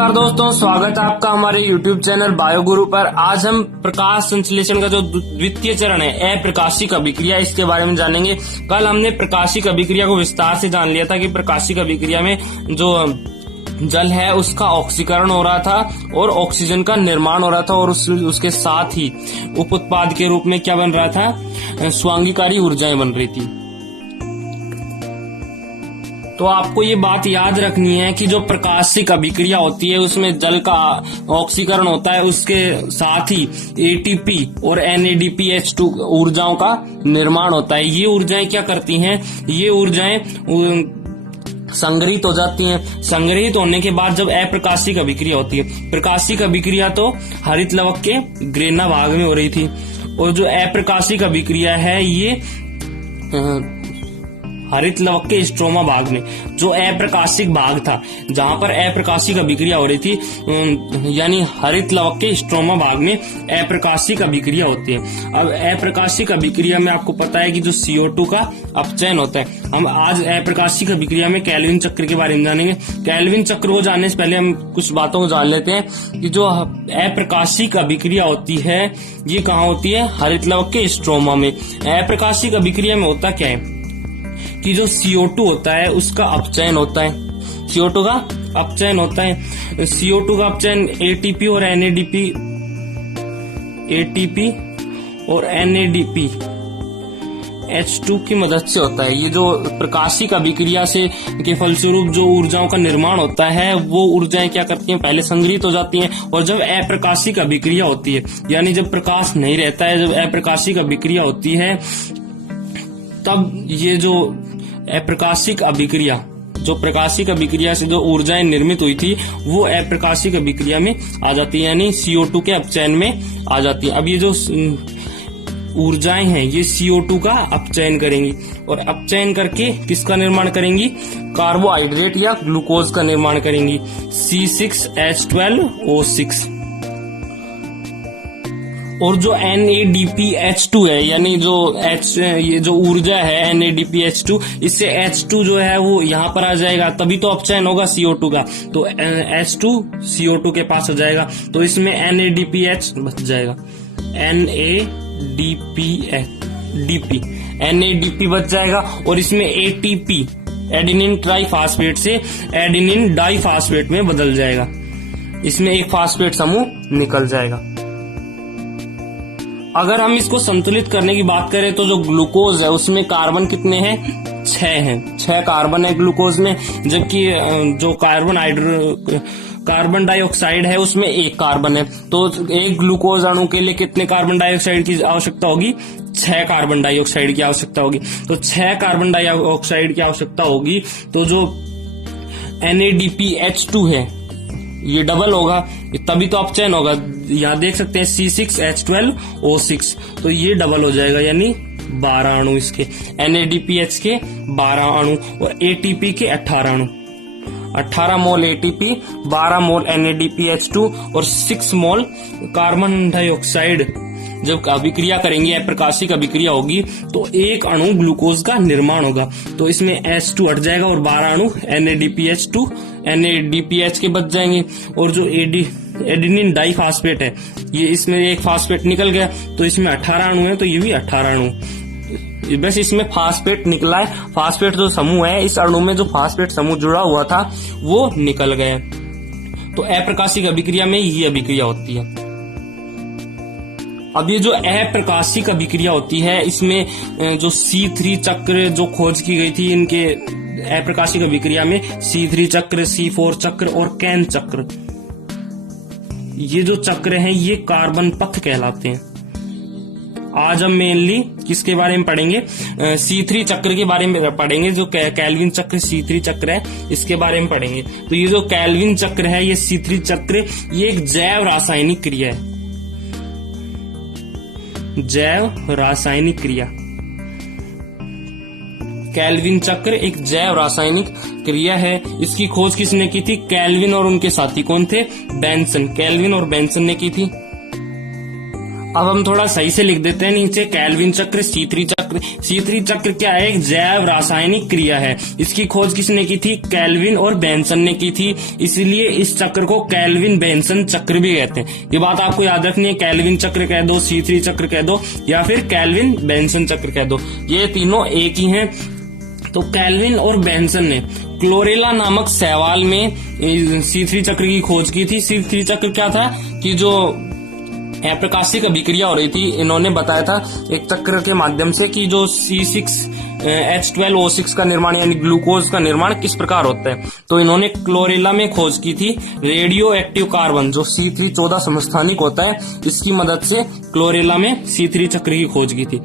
नमस्कार दोस्तों, स्वागत है आपका हमारे YouTube चैनल बायोगुरु पर। आज हम प्रकाश संश्लेषण का जो द्वितीय चरण है अप्रकाशिक अभिक्रिया, इसके बारे में जानेंगे। कल हमने प्रकाशिक अभिक्रिया को विस्तार से जान लिया था कि प्रकाशिक अभिक्रिया में जो जल है उसका ऑक्सीकरण हो रहा था और ऑक्सीजन का निर्माण हो रहा था और उसके साथ ही उप उत्पाद के रूप में क्या बन रहा था, स्वांगीकारी ऊर्जाएं बन रही थी। तो आपको ये बात याद रखनी है कि जो प्रकाशिक अभिक्रिया होती है उसमें जल का ऑक्सीकरण होता है, उसके साथ ही एटीपी और NADPH2 ऊर्जाओं का निर्माण होता है। ये ऊर्जाएं क्या करती हैं, ये ऊर्जाएं संग्रहित हो जाती हैं। संग्रहित होने के बाद जब अप्रकाशिक अभिक्रिया होती है, प्रकाशिक अभिक्रिया तो हरित लवक के ग्रेना भाग में हो रही थी और जो अप्रकाशिक अभिक्रिया है ये हरित लवक के स्ट्रोमा भाग में, जो अप्रकाशिक भाग था जहां पर अप्रकाशिक अभिक्रिया हो रही थी, यानी हरित लवक के स्ट्रोमा भाग में अप्रकाशिक अभिक्रिया होती है। अब अप्रकाशिक अभिक्रिया में आपको पता है कि जो CO2 का अपचयन होता है। हम आज अप्रकाशिक अभिक्रिया में केल्विन चक्र के बारे में जानेंगे। केल्विन चक्र को जानने से पहले हम कुछ बातों को जान लेते हैं कि जो अप्रकाशिक अभिक्रिया होती है ये कहाँ होती है, हरित लवक के स्ट्रोमा में। अप्रकाशिक अभिक्रिया में होता क्या है कि जो CO2 होता है उसका अपचयन होता है, CO2 का अपचयन होता है। CO2 का अपचयन ATP और NADPH2 की मदद से होता है। ये जो प्रकाशिक अभिक्रिया से के फलस्वरूप जो ऊर्जाओं का निर्माण होता है वो ऊर्जाएं क्या करती हैं, पहले संग्रहित हो जाती हैं। और जब अप्रकाशिक अभिक्रिया होती है, यानी जब प्रकाश नहीं रहता है, जब अप्रकाशिक अभिक्रिया होती है, तब ये जो अप्रकाशिक अभिक्रिया, जो प्रकाशिक अभिक्रिया से जो ऊर्जाएं निर्मित हुई थी वो अप्रकाशिक अभिक्रिया में आ जाती है, यानी CO2 के अपचयन में आ जाती है। अब ये जो ऊर्जाएं हैं ये CO2 का अपचयन करेंगी और अपचयन करके किसका निर्माण करेंगी, कार्बोहाइड्रेट या ग्लूकोज का निर्माण करेंगी, C6H12O6। और जो NADPH2 है, यानी जो ये जो ऊर्जा है NADPH2, इससे H2 जो है वो यहाँ पर आ जाएगा, तभी तो अपचयन होगा CO2 का, तो H2 CO2 के पास हो जाएगा, तो इसमें NADPH बच जाएगा, NADP बच जाएगा। और इसमें ATP एडेनिन ट्राइफॉस्फेट से एडेनिन डाइफॉस्फेट में बदल जाएगा, इसमें एक फास्फेट समूह निकल जाएगा। अगर हम इसको संतुलित करने की बात करें तो जो ग्लूकोज है उसमें कार्बन कितने हैं, 6 हैं, 6 कार्बन है ग्लूकोज में, जबकि जो कार्बन डाइऑक्साइड है उसमें 1 कार्बन है। तो एक ग्लूकोज अणु के लिए कितने कार्बन डाइऑक्साइड की आवश्यकता होगी, 6 कार्बन डाइऑक्साइड की आवश्यकता होगी। तो 6 कार्बन डाइऑक्साइड की आवश्यकता होगी, तो जो NADPH2 है ये डबल होगा, तभी तो अपचयन होगा। यहाँ देख सकते हैं C6H12O6, तो ये डबल हो जाएगा, यानी 12 अणु इसके, NADPH के 12 अणु और ATP के 18 अणु, 18 मोल ATP, 12 मोल NADPH2 और 6 मोल कार्बन डाइऑक्साइड। जब अभिक्रिया करेंगे, अप्रकाशिक अभिक्रिया होगी, तो 1 अणु ग्लूकोज का निर्माण होगा, तो इसमें H2 हट जाएगा और 12 अणु NADPH के बच जाएंगे। और जो एडेनिन डाइफॉस्फेट है, ये इसमें एक फास्फेट निकल गया, तो इसमें 18 अणु है, तो ये भी 18 अणु, बस इसमें फास्फेट निकला है। फास्फेट जो समूह है, इस अणु में जो फास्फेट समूह जुड़ा हुआ था वो निकल गया। तो अप्रकाशिक अभिक्रिया में ये अभिक्रिया होती है। अब ये जो अप्रकाशिक अभिक्रिया होती है, इसमें जो C3 चक्र जो खोज की गई थी, इनके अप्रकाशिक अभिक्रिया में C3 चक्र, C4 चक्र और कैन चक्र, ये जो चक्र हैं ये कार्बन पथ कहलाते हैं। आज हम मेनली किसके बारे में पढ़ेंगे, C3 चक्र के बारे में पढ़ेंगे। जो केल्विन चक्र C3 चक्र है इसके बारे में पढ़ेंगे। तो ये जो केल्विन चक्र है, ये C3 चक्र, ये एक जैव रासायनिक क्रिया है, जैव रासायनिक क्रिया। केल्विन चक्र एक जैव रासायनिक क्रिया है। इसकी खोज किसने की थी, केल्विन और उनके साथी कौन थे, बेंसन। केल्विन और बेंसन ने की थी। अब हम थोड़ा सही से लिख देते हैं नीचे, केल्विन चक्र, C3 चक्र। C3 चक्र क्या है? एक जैव रासायनिक क्रिया है। इसकी खोज किसने की थी? केल्विन और बेंसन ने की थी, इसलिए इस चक्र को केल्विन बेंसन चक्र भी कहते हैं। ये बात आपको याद रखनी है, केल्विन चक्र कह दो, C3 चक्र कह दो, या फिर केल्विन बेंसन चक्र कह दो, ये तीनों एक ही हैं। तो केल्विन और बेंसन ने क्लोरेला नामक शैवाल में C3 चक्र की खोज की थी। C3 चक्र क्या था कि जो अप्रकाशिक अभिक्रिया हो रही थी, इन्होंने बताया था एक चक्र के माध्यम से कि जो C6H12O6 का निर्माण यानी ग्लूकोज का निर्माण किस प्रकार होता है। तो इन्होंने क्लोरेला में खोज की थी रेडियो एक्टिव कार्बन जो C314 समस्थानिक होता है, इसकी मदद से क्लोरेला में C3 चक्र की खोज की थी।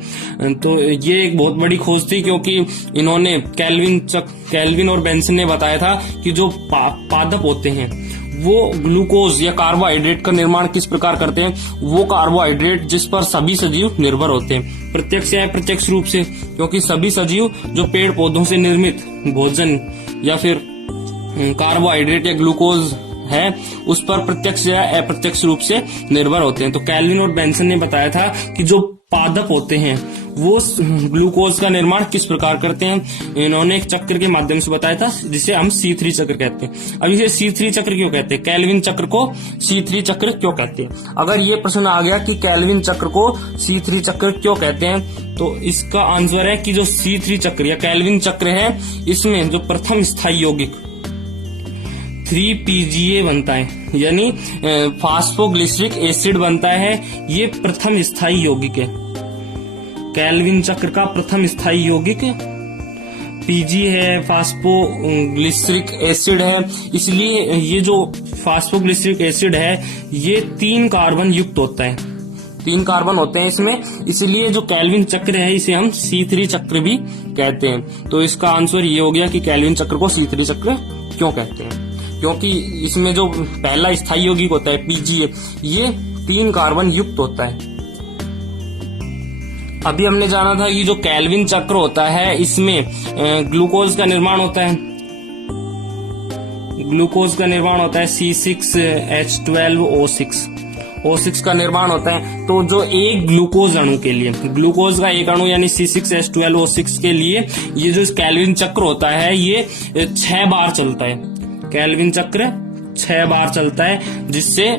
तो ये एक बहुत बड़ी खोज थी, क्योंकि इन्होंने केल्विन और बेंसन ने बताया था कि जो पादप होते हैं वो ग्लूकोज या कार्बोहाइड्रेट का निर्माण किस प्रकार करते हैं। वो कार्बोहाइड्रेट जिस पर सभी सजीव निर्भर होते हैं, प्रत्यक्ष या अप्रत्यक्ष रूप से, क्योंकि सभी सजीव जो पेड़ पौधों से निर्मित भोजन या फिर कार्बोहाइड्रेट या ग्लूकोज है उस पर प्रत्यक्ष या अप्रत्यक्ष रूप से निर्भर होते हैं। तो केल्विन और बेंसन ने बताया था कि जो पादप होते हैं वो ग्लूकोज का निर्माण किस प्रकार करते हैं। इन्होंने एक चक्र के माध्यम से बताया था जिसे हम C3 चक्र कहते हैं। अब इसे C3 चक्र क्यों कहते हैं, केल्विन चक्र को C3 चक्र क्यों कहते हैं? अगर ये प्रश्न आ गया कि केल्विन चक्र को C3 चक्र क्यों कहते हैं, तो इसका आंसर है कि जो C3 चक्र या केल्विन चक्र है, इसमें जो प्रथम स्थायी यौगिक 3PGA बनता है, यानी फास्फोग्लिसरिक एसिड बनता है। ये प्रथम स्थायी यौगिक है। केल्विन चक्र का प्रथम स्थायी यौगिक PG है, फास्फोग्लिसरिक एसिड है। इसलिए ये जो फास्फोग्लिसरिक एसिड है ये 3 कार्बन युक्त होता है, 3 कार्बन होते हैं इसमें, इसलिए जो केल्विन चक्र है इसे हम C3 चक्र भी कहते हैं। तो इसका आंसर ये हो गया कि केल्विन चक्र को C3 चक्र क्यों कहते हैं, क्योंकि इसमें जो पहला स्थायी यौगिक होता है PGA, ये 3 कार्बन युक्त होता है। अभी हमने जाना था कि जो केल्विन चक्र होता है इसमें ग्लूकोज का निर्माण होता है, ग्लूकोज का निर्माण होता है C6H12O6 का निर्माण होता है। तो जो एक ग्लूकोज अणु के लिए, ग्लूकोज का एक अणु यानी C6H12O6 के लिए ये जो केल्विन चक्र होता है ये 6 बार चलता है। केल्विन चक्र 6 बार चलता है, जिससे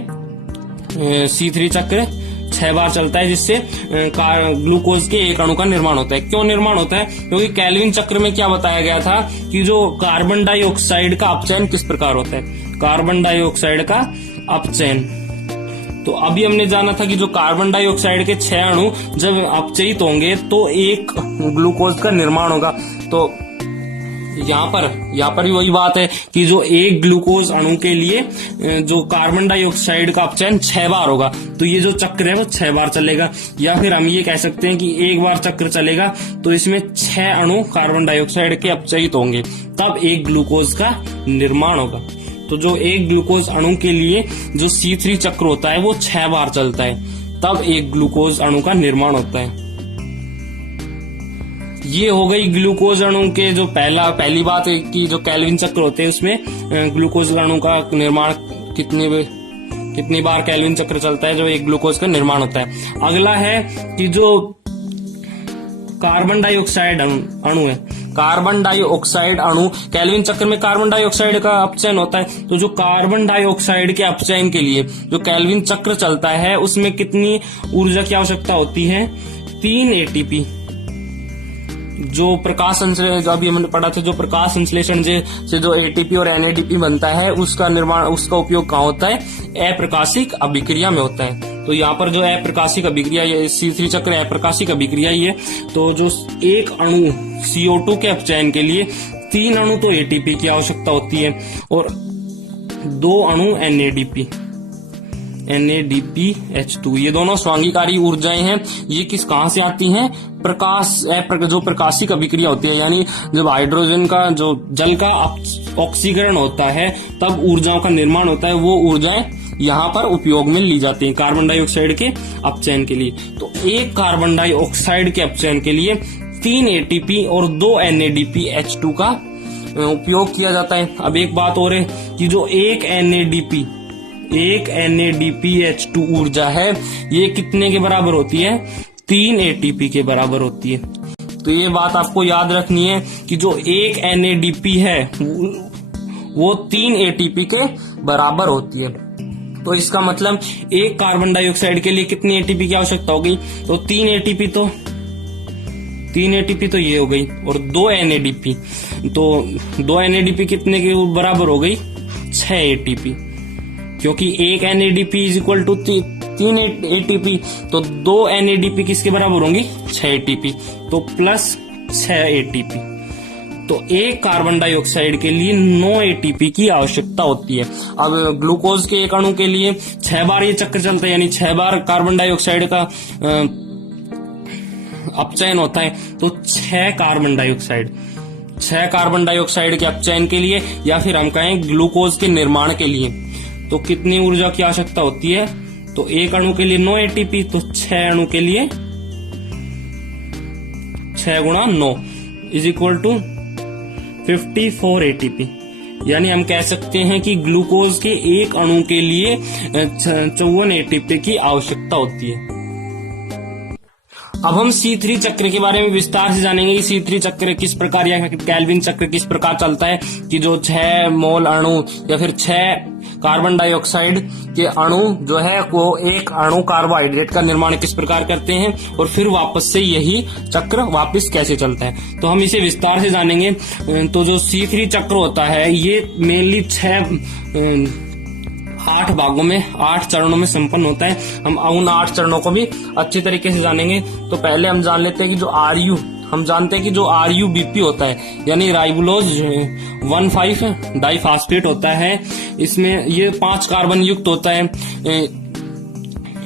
C3 चक्र 6 बार चलता है, जिससे ग्लूकोज के एक अणु का निर्माण होता है। क्यों निर्माण होता है? क्योंकि केल्विन चक्र में क्या बताया गया था कि जो कार्बन डाइऑक्साइड का अपचयन किस प्रकार होता है, कार्बन डाइऑक्साइड का अपचयन। तो अभी हमने जाना था कि जो कार्बन डाइऑक्साइड के 6 अणु जब अपचयित होंगे तो एक ग्लूकोज का निर्माण होगा। तो यहाँ पर भी वही बात है कि जो एक ग्लूकोज अणु के लिए जो कार्बन डाइऑक्साइड का अपचयन 6 बार होगा, तो ये जो चक्र है वो 6 बार चलेगा। या फिर हम ये कह सकते हैं कि एक बार चक्र चलेगा तो इसमें 6 अणु कार्बन डाइऑक्साइड के अपचयित होंगे, तब एक ग्लूकोज का निर्माण होगा। तो जो एक ग्लूकोज अणु के लिए जो C3 चक्र होता है वो 6 बार चलता है, तब एक ग्लूकोज अणु का निर्माण होता है। ये हो गई ग्लूकोज अणु के जो पहली बात है कि जो केल्विन चक्र होते हैं उसमें ग्लूकोज अणु का निर्माण कितनी बार केल्विन चक्र चलता है, जो एक ग्लूकोज का निर्माण होता है। अगला है कि जो कार्बन डाइऑक्साइड अणु है, कार्बन डाइऑक्साइड अणु, केल्विन चक्र में कार्बन डाइऑक्साइड का अपचयन होता है। तो जो कार्बन डाइऑक्साइड के अपचयन के लिए जो केल्विन चक्र चलता है उसमें कितनी ऊर्जा की आवश्यकता होती है? 3 ATP। जो प्रकाश संश्लेषण, जो अभी हमने पढ़ा था, जो प्रकाश संश्लेषण से जो ATP और NADP बनता है उसका निर्माण, उसका उपयोग कहाँ होता है? अप्रकाशिक अभिक्रिया में होता है। तो यहाँ पर जो अप्रकाशिक अभिक्रिया, ये C3 चक्र अप्रकाशिक अभिक्रिया ही है। तो जो एक अणु CO2 के अपचयन के लिए 3 अणु तो ATP की आवश्यकता होती है और 2 अणु NADPH2, ये दोनों स्वांगीकारी ऊर्जाएं हैं। ये कहाँ से आती हैं? जो प्रकाशिक अभिक्रिया होती है, यानी जब हाइड्रोजन का जो जल का ऑक्सीकरण होता है तब ऊर्जाओं का निर्माण होता है, वो ऊर्जाएं यहाँ पर उपयोग में ली जाती हैं कार्बन डाइऑक्साइड के अपचयन के लिए। तो एक कार्बन डाइऑक्साइड के अपचयन के लिए 3 ATP और 2 NADPH2 का उपयोग किया जाता है। अब एक बात और है कि जो एक NADP एक NADPH2 ऊर्जा है ये कितने के बराबर होती है? 3 ATP के बराबर होती है। तो ये बात आपको याद रखनी है कि जो एक NADP है वो 3 ATP के बराबर होती है। तो इसका मतलब एक कार्बन डाइऑक्साइड के लिए कितनी ATP की आवश्यकता होगी? तो 3 ATP तो ये हो गई, और 2 NADP, तो 2 NADP कितने के बराबर हो गई? 6 ATP, क्योंकि एक NADP is equal to 3 ATP, तो 2 NADP किसके बराबर होंगी? 6 ATP, तो प्लस 6 ATP। तो एक कार्बन डाइऑक्साइड के लिए 9 ATP की आवश्यकता होती है। अब ग्लूकोज के एक अणु के लिए 6 बार ये चक्र चलता है, यानी 6 बार कार्बन डाइऑक्साइड का अपचयन होता है। तो 6 कार्बन डाइऑक्साइड के अपचयन के लिए, या फिर हम कहें ग्लूकोज के निर्माण के लिए, तो कितनी ऊर्जा की आवश्यकता होती है? तो एक अणु के लिए 9 ATP, तो 6 अणु के लिए 6 गुणा 9 इज इक्वल टू 54 ATP। यानी हम कह सकते हैं कि ग्लूकोज के एक अणु के लिए 54 ATP की आवश्यकता होती है। अब हम C3 चक्र के बारे में विस्तार से जानेंगे कि C3 चक्र किस प्रकार, या केल्विन चक्र किस प्रकार चलता है, कि जो 6 मोल अणु या फिर 6 कार्बन डाइऑक्साइड के अणु जो है वो एक अणु कार्बोहाइड्रेट का निर्माण किस प्रकार करते हैं, और फिर वापस से यही चक्र वापस कैसे चलता है। तो हम इसे विस्तार से जानेंगे। तो जो C3 चक्र होता है ये मेनली 8 भागों में 8 चरणों में संपन्न होता है। हम उन 8 चरणों को भी अच्छी तरीके से जानेंगे। तो पहले हम जान लेते हैं कि जो RU, हम जानते हैं कि जो RUBP होता है यानी राइबुलोज 1,5 डाइफास्फेट होता है, इसमें ये 5 कार्बन युक्त होता है।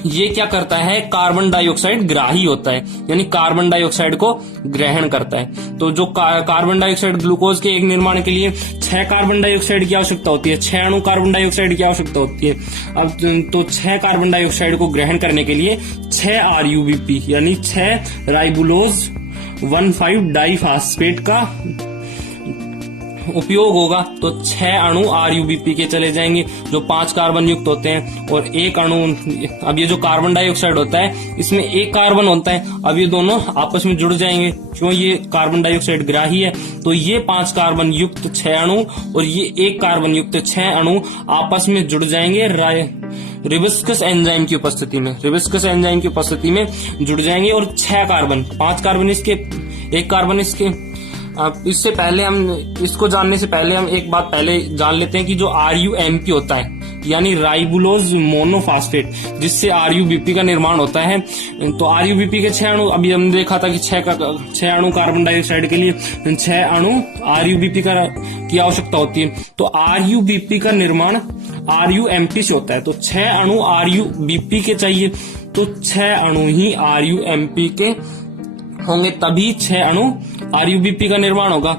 ये क्या करता है? कार्बन डाइऑक्साइड ग्राही होता है, यानी कार्बन डाइऑक्साइड को ग्रहण करता है। तो जो कार्बन डाइऑक्साइड ग्लूकोज के एक निर्माण के लिए 6 कार्बन डाइऑक्साइड की आवश्यकता होती है, 6 अणु कार्बन डाइऑक्साइड की आवश्यकता होती है। अब तो 6 कार्बन डाइऑक्साइड को ग्रहण करने के लिए 6 RUBP यानी 6 राइबुलोज 1,5 डाइफास्फेट का उपयोग होगा। तो 6 अणु RUBP के चले जाएंगे जो 5 कार्बन युक्त होते हैं, और एक अणु, अब ये जो कार्बन डाइऑक्साइड होता है इसमें एक कार्बन होता है, अब ये दोनों आपस में जुड़ जाएंगे, क्यों? ये कार्बन डाइऑक्साइड ग्राही है। तो ये 5 कार्बन युक्त 6 अणु और ये एक कार्बन युक्त 6 अणु आपस में जुड़ जाएंगे रिबिस्कस एंजाइम की उपस्थिति में, जुड़ जाएंगे, और 6 कार्बन, 5 कार्बन इसके, एक कार्बन इसके। इससे पहले हम इसको जानने से पहले हम एक बात पहले जान लेते हैं कि जो RUMP होता है यानी राइबुलोज मोनोफास्फेट, जिससे RUBP का निर्माण होता है। तो RUBP के 6 अणु, अभी हमने देखा था कि 6 अणु कार्बन डाइऑक्साइड के लिए 6 अणु RUBP की आवश्यकता होती है। तो RUBP का निर्माण RUMP से होता है। तो 6 अणु RUBP के चाहिए, तो 6 अणु ही RUMP के होंगे, तभी 6 अणु RUBP का निर्माण होगा।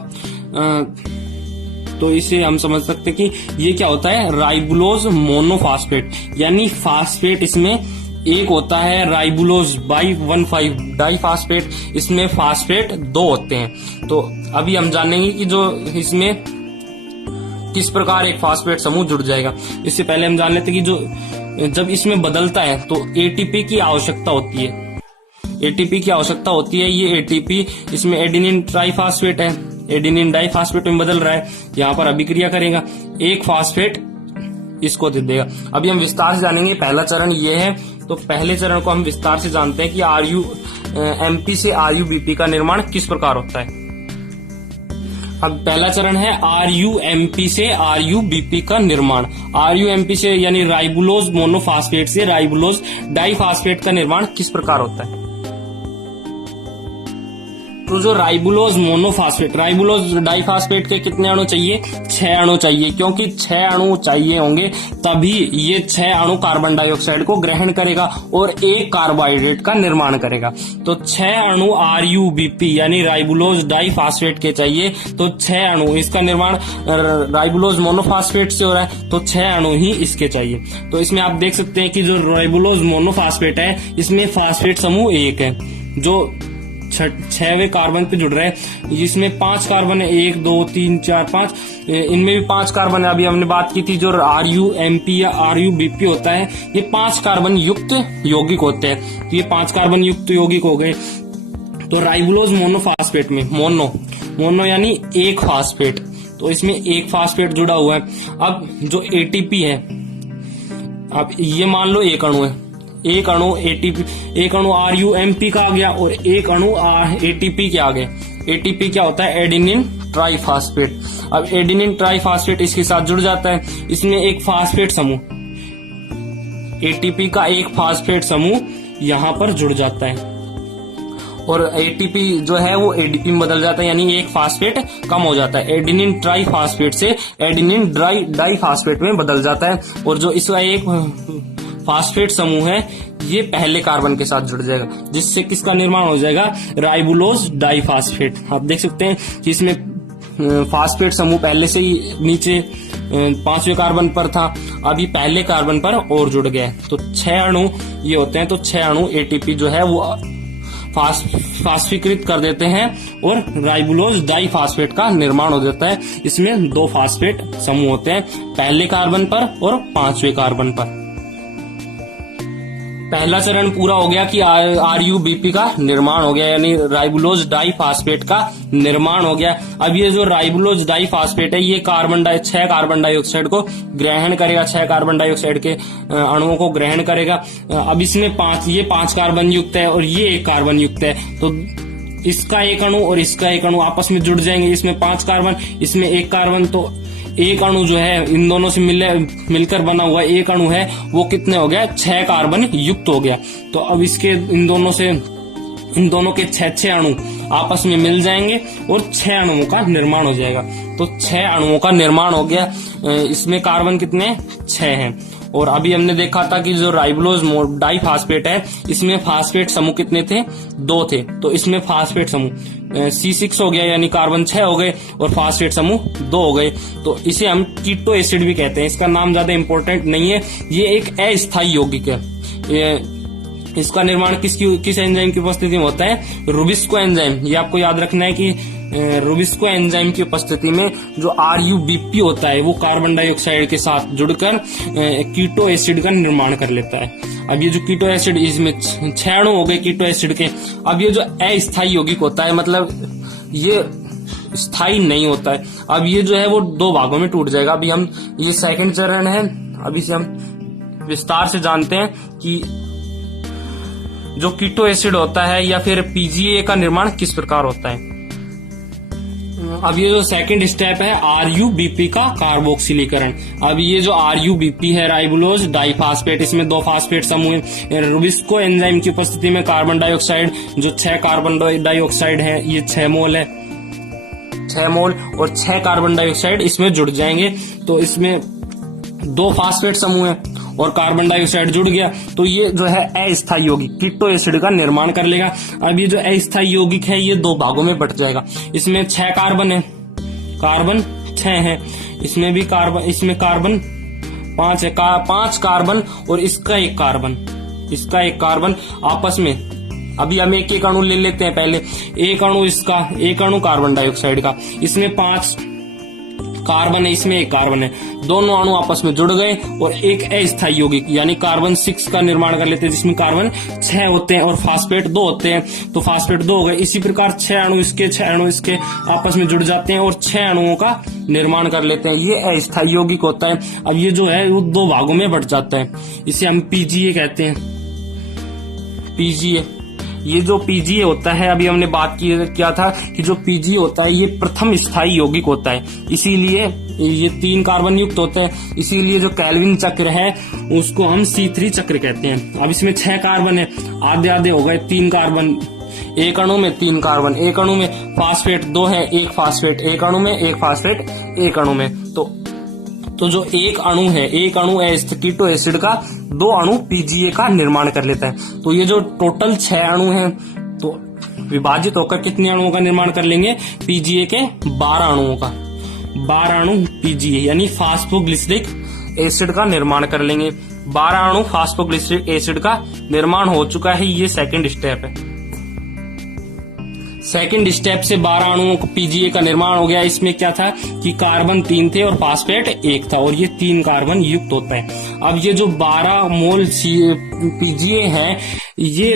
तो इसे हम समझ सकते हैं कि ये क्या होता है? राइबुलोज मोनोफास्फेट, यानी फास्फेट इसमें एक होता है, राइबुलोज 1,5 डाइफास्फेट, इसमें फास्फेट 2 होते हैं। तो अभी हम जानेंगे कि जो इसमें किस प्रकार एक फास्फेट समूह जुड़ जाएगा। इससे पहले हम जान लेते हैं कि जो जब इसमें बदलता है तो ATP की आवश्यकता होती है। ATP की आवश्यकता होती है। ये ATP इसमें एडेनिन ट्राइफास्फेट है, एडेनिन डाइफास्फेट में बदल रहा है, यहाँ पर अभिक्रिया करेगा, एक फास्फेट इसको दे देगा। अभी हम विस्तार से जानेंगे। पहला चरण ये है, तो पहले चरण को हम विस्तार से जानते हैं कि RUMP से RUBP का निर्माण किस प्रकार होता है। अब पहला चरण है RUMP से RUBP का निर्माण। RUMP से यानी राइबुलोज मोनोफास्फेट से राइबुलोज डाइफास्फेट का निर्माण किस प्रकार होता है। तो जो राइबुलोज मोनोफास्फेट, राइबुलोज डाइफास्फेट के कितने अणु चाहिए? 6 अणु चाहिए, क्योंकि 6 अणु चाहिए होंगे तभी ये 6 अणु कार्बन डाइऑक्साइड को ग्रहण करेगा और एक कार्बोहाइड्रेट का निर्माण करेगा। तो 6 अणु RUBP यानी राइबुलोज डाइफास्फेट के चाहिए, तो 6 अणु, इसका निर्माण राइबुलोज मोनोफास्फेट से हो रहा है, तो 6 अणु ही इसके चाहिए। तो इसमें आप देख सकते हैं कि जो राइबुलोज मोनोफास्फेट है इसमें फास्फेट समूह 1 है, जो छठवें कार्बन पे जुड़ रहे हैं, जिसमें 5 कार्बन है, 1 2 3 4 5, इनमें भी 5 कार्बन है। अभी हमने बात की थी जो RuMP या RuBP होता है, ये 5 कार्बन युक्त यौगिक होते हैं। तो ये 5 कार्बन युक्त यौगिक हो गए। तो राइबोलोज मोनोफास्फेट में मोनो यानी एक फास्फेट, तो इसमें एक फास्फेट जुड़ा हुआ है। अब जो ATP है, अब ये मान लो एक अणु है, एक अणु ATP, एक अणु RuMP का आ गया और एक अणु ATP के आ गए। ATP क्या होता है? Adenine triphosphate. अब एडेनिन ट्राइफास्फेट इसके साथ जुड़ जाता है, इसमें एक फास्फेट समूह, ATP का एक फास्फेट समूह यहां पर जुड़ जाता है और ATP जो है वो ADP में बदल जाता है, यानी एक फास्फेट कम हो जाता है। एडेनिन ट्राइफास्फेट से एडेनिन डाइफास्फेट में बदल जाता है और जो इसका एक फास्फेट समूह है ये पहले कार्बन के साथ जुड़ जाएगा, जिससे किसका निर्माण हो जाएगा? राइबोलोज डाइफास्फेट। आप देख सकते हैं कि इसमें फास्फेट समूह पहले से ही नीचे 5वें कार्बन पर था, अभी पहले कार्बन पर और जुड़ गया। तो 6 अणु ये होते हैं, तो 6 अणु ATP जो है वो फास्फीकृत कर देते हैं और राइबोलोज डाइफास्फेट का निर्माण हो जाता है। इसमें 2 फास्फेट समूह होते हैं, पहले कार्बन पर और 5वें कार्बन पर। पहला चरण पूरा हो गया कि RuBP का निर्माण हो गया, यानी राइबोलोज डाइफास्फेट का निर्माण हो गया। अब ये जो राइबोलोज डाइफास्फेट है ये 6 कार्बन डाइऑक्साइड को ग्रहण करेगा, 6 कार्बन डाइऑक्साइड के अणुओं को ग्रहण करेगा। अब इसमें 5 कार्बन युक्त है और ये 1 कार्बन युक्त है, तो इसका एक अणु और इसका एक अणु आपस में जुड़ जाएंगे। इसमें 5 कार्बन, इसमें 1 कार्बन, तो एक अणु जो है इन दोनों से मिलकर बना हुआ एक अणु है वो कितने हो गया? 6 कार्बन युक्त हो गया। तो अब इसके इन दोनों के 6 अणु आपस में मिल जाएंगे और 6 अणुओं का निर्माण हो जाएगा। तो 6 अणुओं का निर्माण हो गया। इसमें कार्बन कितने? 6 हैं। और अभी हमने देखा था कि जो राइबोलोज डाइफास्फेट है इसमें फास्फेट समूह कितने थे? 2 थे। तो इसमें फास्फेट समूह C6 हो गया, यानी कार्बन 6 हो गए और फास्फेट समूह 2 हो गए। तो इसे हम कीटो एसिड भी कहते हैं। इसका नाम ज्यादा इंपॉर्टेंट नहीं है, ये एक अस्थायी यौगिक है। इसका निर्माण किस एंजाइम की उपस्थिति में होता है? Rubisco enzyme. ये आपको याद रखना है कि रुबिस्को एंजाइम की उपस्थिति में जो RuBP होता है वो कार्बन डाइऑक्साइड के साथ जुड़कर कीटो एसिड का निर्माण कर लेता है। अब ये जो कीटो एसिड, इसमें 6 अणु हो गए कीटो एसिड के। अब ये जो अस्थायी यौगिक होता है, मतलब ये स्थायी नहीं होता है। अब ये जो है वो 2 भागों में टूट जाएगा। अभी हम ये सेकंड चरण है, अभी से हम विस्तार से जानते हैं कि जो कीटो एसिड होता है या फिर PGA का निर्माण किस प्रकार होता है। अब ये जो सेकंड स्टेप है RuBP का कार्बोक्सिलीकरण। अब ये जो RuBP है राइबोलोज डाइफास्फेट, इसमें 2 फास्फेट समूह है। रुबिस्को एंजाइम की उपस्थिति में कार्बन डाइऑक्साइड, जो 6 कार्बन डाइऑक्साइड है ये 6 मोल है, 6 मोल और 6 कार्बन डाइऑक्साइड इसमें जुड़ जाएंगे। तो इसमें 2 फास्फेट समूह है और कार्बन डाइऑक्साइड जुड़ गया, तो ये जो है अस्थायी यौगिक कीटो एसिड का निर्माण कर लेगा। अब ये जो अस्थायी यौगिक है ये 2 भागों में बट जाएगा। इसमें 6 कार्बन है, कार्बन 6 है, इसमें भी कार्बन, इसमें कार्बन 5 है, 5 कार्बन और इसका एक कार्बन आपस में। अभी हम एक अणु ले लेते हैं पहले। एक अणु इसका, एक अणु कार्बन डाइऑक्साइड का, इसमें 5 कार्बन है, इसमें 1 कार्बन है, दोनों अणु आपस में जुड़ गए और एक अस्थायी यौगिक यानी कार्बन 6 का निर्माण कर लेते हैं, जिसमें कार्बन 6 होते हैं और फास्फेट 2 होते हैं। तो फास्फेट 2 हो गए। इसी प्रकार 6 अणु इसके, 6 अणु इसके आपस में जुड़ जाते हैं और 6 अणुओं का निर्माण कर लेते हैं। ये अस्थायी यौगिक होता है। अब ये जो है वो 2 भागों में बट जाता है, इसे हम PGA कहते हैं। PGA, ये जो PGA होता है, अभी हमने बात किया था कि जो PGA होता है ये प्रथम स्थायी यौगिक होता है, इसीलिए ये 3 कार्बन युक्त होता है, इसीलिए जो केल्विन चक्र है उसको हम C3 चक्र कहते हैं। अब इसमें 6 कार्बन है, आधे आधे हो गए, 3 कार्बन एक अणु में, 3 कार्बन एक अणु में, फास्फेट 2 है, 1 फास्फेट एक अणु में, 1 फास्फेट एक अणु में। तो जो एक अणु है, एक अणु कीटो एसिड का, 2 अणु PGA का निर्माण कर लेता है। तो ये जो टोटल 6 अणु हैं तो विभाजित होकर कितने अणुओं का निर्माण कर लेंगे? PGA के 12 अणुओं का, 12 अणु PGA यानी फास्फोग्लिसरिक एसिड का निर्माण कर लेंगे। 12 अणु फास्फोग्लिसरिक एसिड का निर्माण हो चुका है, ये सेकंड स्टेप है। सेकंड स्टेप से 12 अणुओं को पीजीए का निर्माण हो गया। इसमें क्या था कि कार्बन 3 थे और फास्फेट 1 था और ये 3 कार्बन युक्त होता है। अब ये जो 12 मोल पीजीए है ये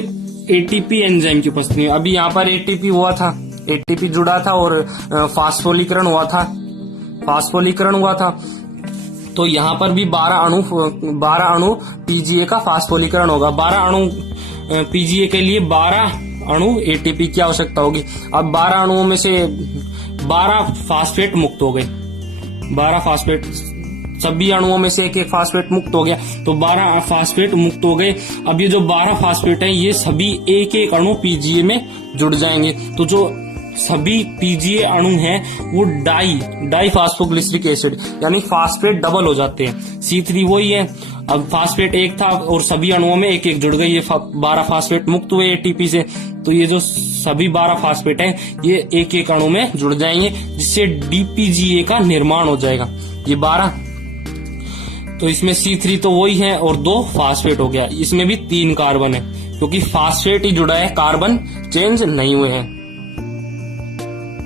एटीपी एंजाइम की उपस्थिति में, अभी यहाँ पर एटीपी हुआ था, एटीपी जुड़ा था और फास्फोलीकरण हुआ था, तो यहाँ पर भी 12 अणु पीजीए का फास्फोलीकरण होगा। 12 अणु पीजीए के लिए 12 अणु एटीपी की आवश्यकता होगी। अब 12 अणुओं में से 12 फास्फेट मुक्त हो गए, 12 फास्फेट, सभी अणुओं में से एक एक फास्फेट मुक्त हो गया, तो 12 फास्फेट मुक्त हो गए। अब ये जो 12 फास्फेट है ये सभी एक एक अणु पीजीए में जुड़ जाएंगे, तो जो सभी पीजीए अणु हैं वो डाई फास्फोग्लिसरिक एसिड यानी फास्फेट डबल हो जाते हैं। C3 वही है, अब फास्फेट 1 था और सभी अणुओं में एक एक जुड़ गई, ये 12 फास्फेट मुक्त हुए एटीपी से, तो ये जो सभी 12 फास्फेट हैं ये एक एक अणु में जुड़ जाएंगे जिससे डीपीजीए का निर्माण हो जाएगा। ये 12, तो इसमें C3 तो वही है और 2 फास्फेट हो गया। इसमें भी 3 कार्बन है क्योंकि फास्फेट ही जुड़ा है, कार्बन चेंज नहीं हुए हैं।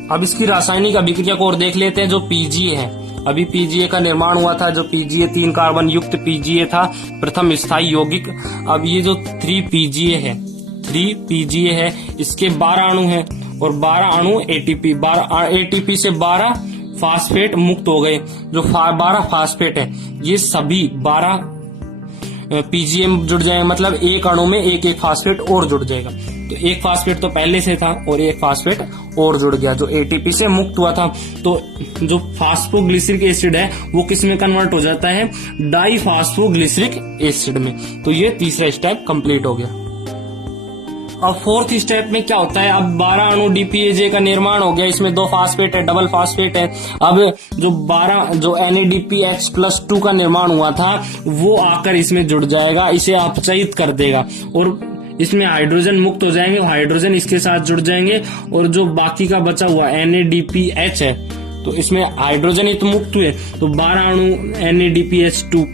अब इसकी रासायनिक अभिक्रिया को और देख लेते हैं। जो पीजीए है, अभी पीजीए का निर्माण हुआ था, जो पीजीए 3 कार्बन युक्त पीजीए था, प्रथम स्थायी यौगिक। अब ये जो 3 पीजीए है इसके 12 अणु हैं और 12 अणु एटीपी से 12 फास्फेट मुक्त हो गए। जो 12 फास्फेट है ये सभी 12 पीजीए जुड़ जाएंगे, मतलब एक अणु में एक एक फास्फेट और जुड़ जाएगा। तो एक फास्फेट तो पहले से था और एक फास्फेट और जुड़ गया जो एटीपी से मुक्त हुआ था। तो जो फास्फोग्लिसरिक एसिड है वो किस में कन्वर्ट हो जाता है, डाई फास्फोग्लिसरिक एसिड में। तो ये तीसरा स्टेप कंप्लीट हो गया। अब फोर्थ स्टेप में क्या होता है, अब 12 अणु डीपीएजे का निर्माण हो गया, इसमें 2 फास्फेट है, डबल फास्फेट है। अब जो NADPH+2 का निर्माण हुआ था वो आकर इसमें जुड़ जाएगा, इसे अपचयित कर देगा और इसमें हाइड्रोजन मुक्त हो जाएंगे, हाइड्रोजन इसके साथ जुड़ जाएंगे और जो बाकी का बचा हुआ NADPH है तो इसमें हाइड्रोजन ही तो मुक्त हुए, तो 12 अणु NADPH2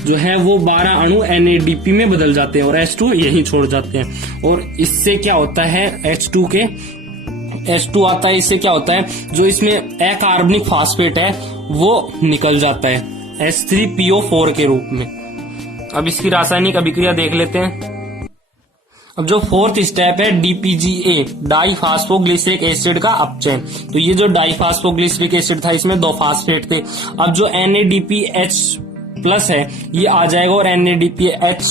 जो है वो 12 अणु NADP में बदल जाते हैं और H2 यही छोड़ जाते हैं। और इससे क्या होता है, H2 आता है, इससे क्या होता है, जो इसमें अकार्बनिक फास्फेट है वो निकल जाता है H3PO4 के रूप में। अब इसकी रासायनिक अभिक्रिया देख लेते हैं। अब जो फोर्थ स्टेप है डीपीजीए, डाईफास्फोग्लिसरिक एसिड का अपचयन। तो ये जो डाईफास्फोग्लिसरिक एसिड था इसमें 2 फास्फेट थे। अब जो NADPH+ है ये आ जाएगा और NADPH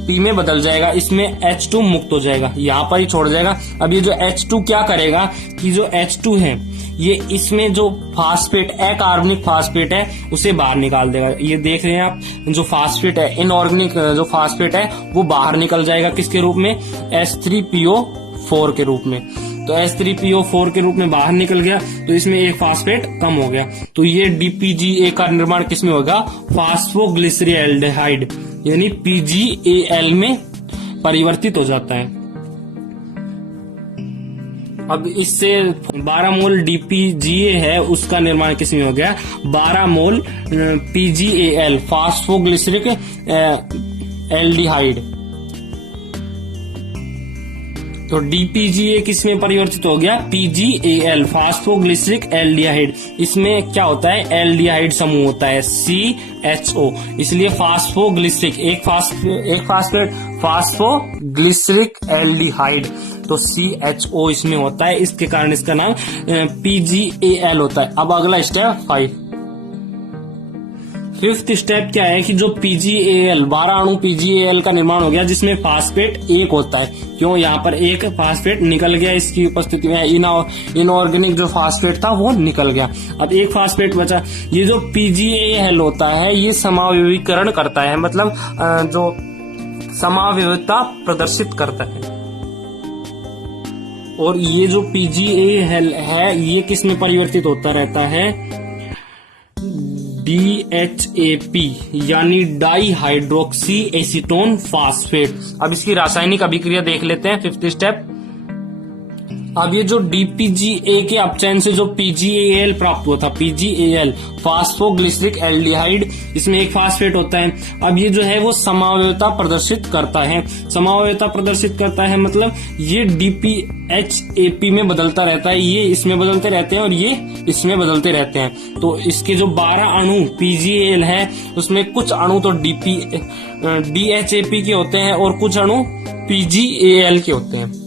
P में बदल जाएगा, इसमें H2 मुक्त हो जाएगा, यहाँ पर ही छोड़ जाएगा। अब ये जो H2 क्या करेगा कि जो H2 है ये इसमें जो फास्फेट अकार्बनिक फास्फेट है उसे बाहर निकाल देगा। ये देख रहे हैं आप, जो फास्फेट है इनऑर्गेनिक जो फास्फेट है वो बाहर निकल जाएगा, किसके रूप में, H3PO4 के रूप में। तो H3PO4 के रूप में बाहर निकल गया तो इसमें एक फास्फेट कम हो गया। तो ये डीपीजीए का निर्माण किसमें होगा, फास्फोग्लिसरॉल्डिहाइड यानी PgAl में परिवर्तित हो जाता है। अब इससे 12 मोल डीपीजीए है उसका निर्माण किसमें हो गया, 12 मोल PgAl फास्फोग्लिसरिक एल्डिहाइड। तो डीपीजीए किसमें परिवर्तित हो गया, PgAl फास्फोग्लिसरिक एल्डिहाइड। इसमें क्या होता है, एल्डिहाइड समूह होता है CHO, इसलिए फास्फोग्लिसरिक एक फास्फेट फास्फोग्लिसरिक एल्डिहाइड, तो CHO इसमें होता है, इसके कारण इसका नाम PgAl होता है। अब अगला स्टेप 5th स्टेप क्या है कि जो PgAl 12 अणु PgAl का निर्माण हो गया जिसमें फास्फेट 1 होता है। क्यों, यहाँ पर एक फास्फेट निकल गया इसकी उपस्थिति में, इनऑर्गेनिक जो फास्फेट था वो निकल गया, अब एक फास्फेट बचा। ये जो PgAl होता है ये समावयवीकरण करता है, मतलब जो समावयवता प्रदर्शित करता है। और ये जो PgAl है ये किस में परिवर्तित होता रहता है, DHAP यानी डाई हाइड्रोक्सी एसीटोन फास्फेट। अब इसकी रासायनिक अभिक्रिया देख लेते हैं 5th स्टेप। अब ये जो DPGA के अपचयन से जो PGAL प्राप्त हुआ था, PGAL फास्फोग्लिसरिक एल्डिहाइड, इसमें एक फास्फेट होता है। अब ये जो है वो समावयवता प्रदर्शित करता है। समावयवता प्रदर्शित करता है मतलब ये DPHAP में बदलता रहता है, ये इसमें बदलते रहते हैं और ये इसमें बदलते रहते हैं। तो इसके जो 12 अणु PGAL है उसमें कुछ अणु तो DHAP के होते हैं और कुछ अणु PGAL के होते हैं।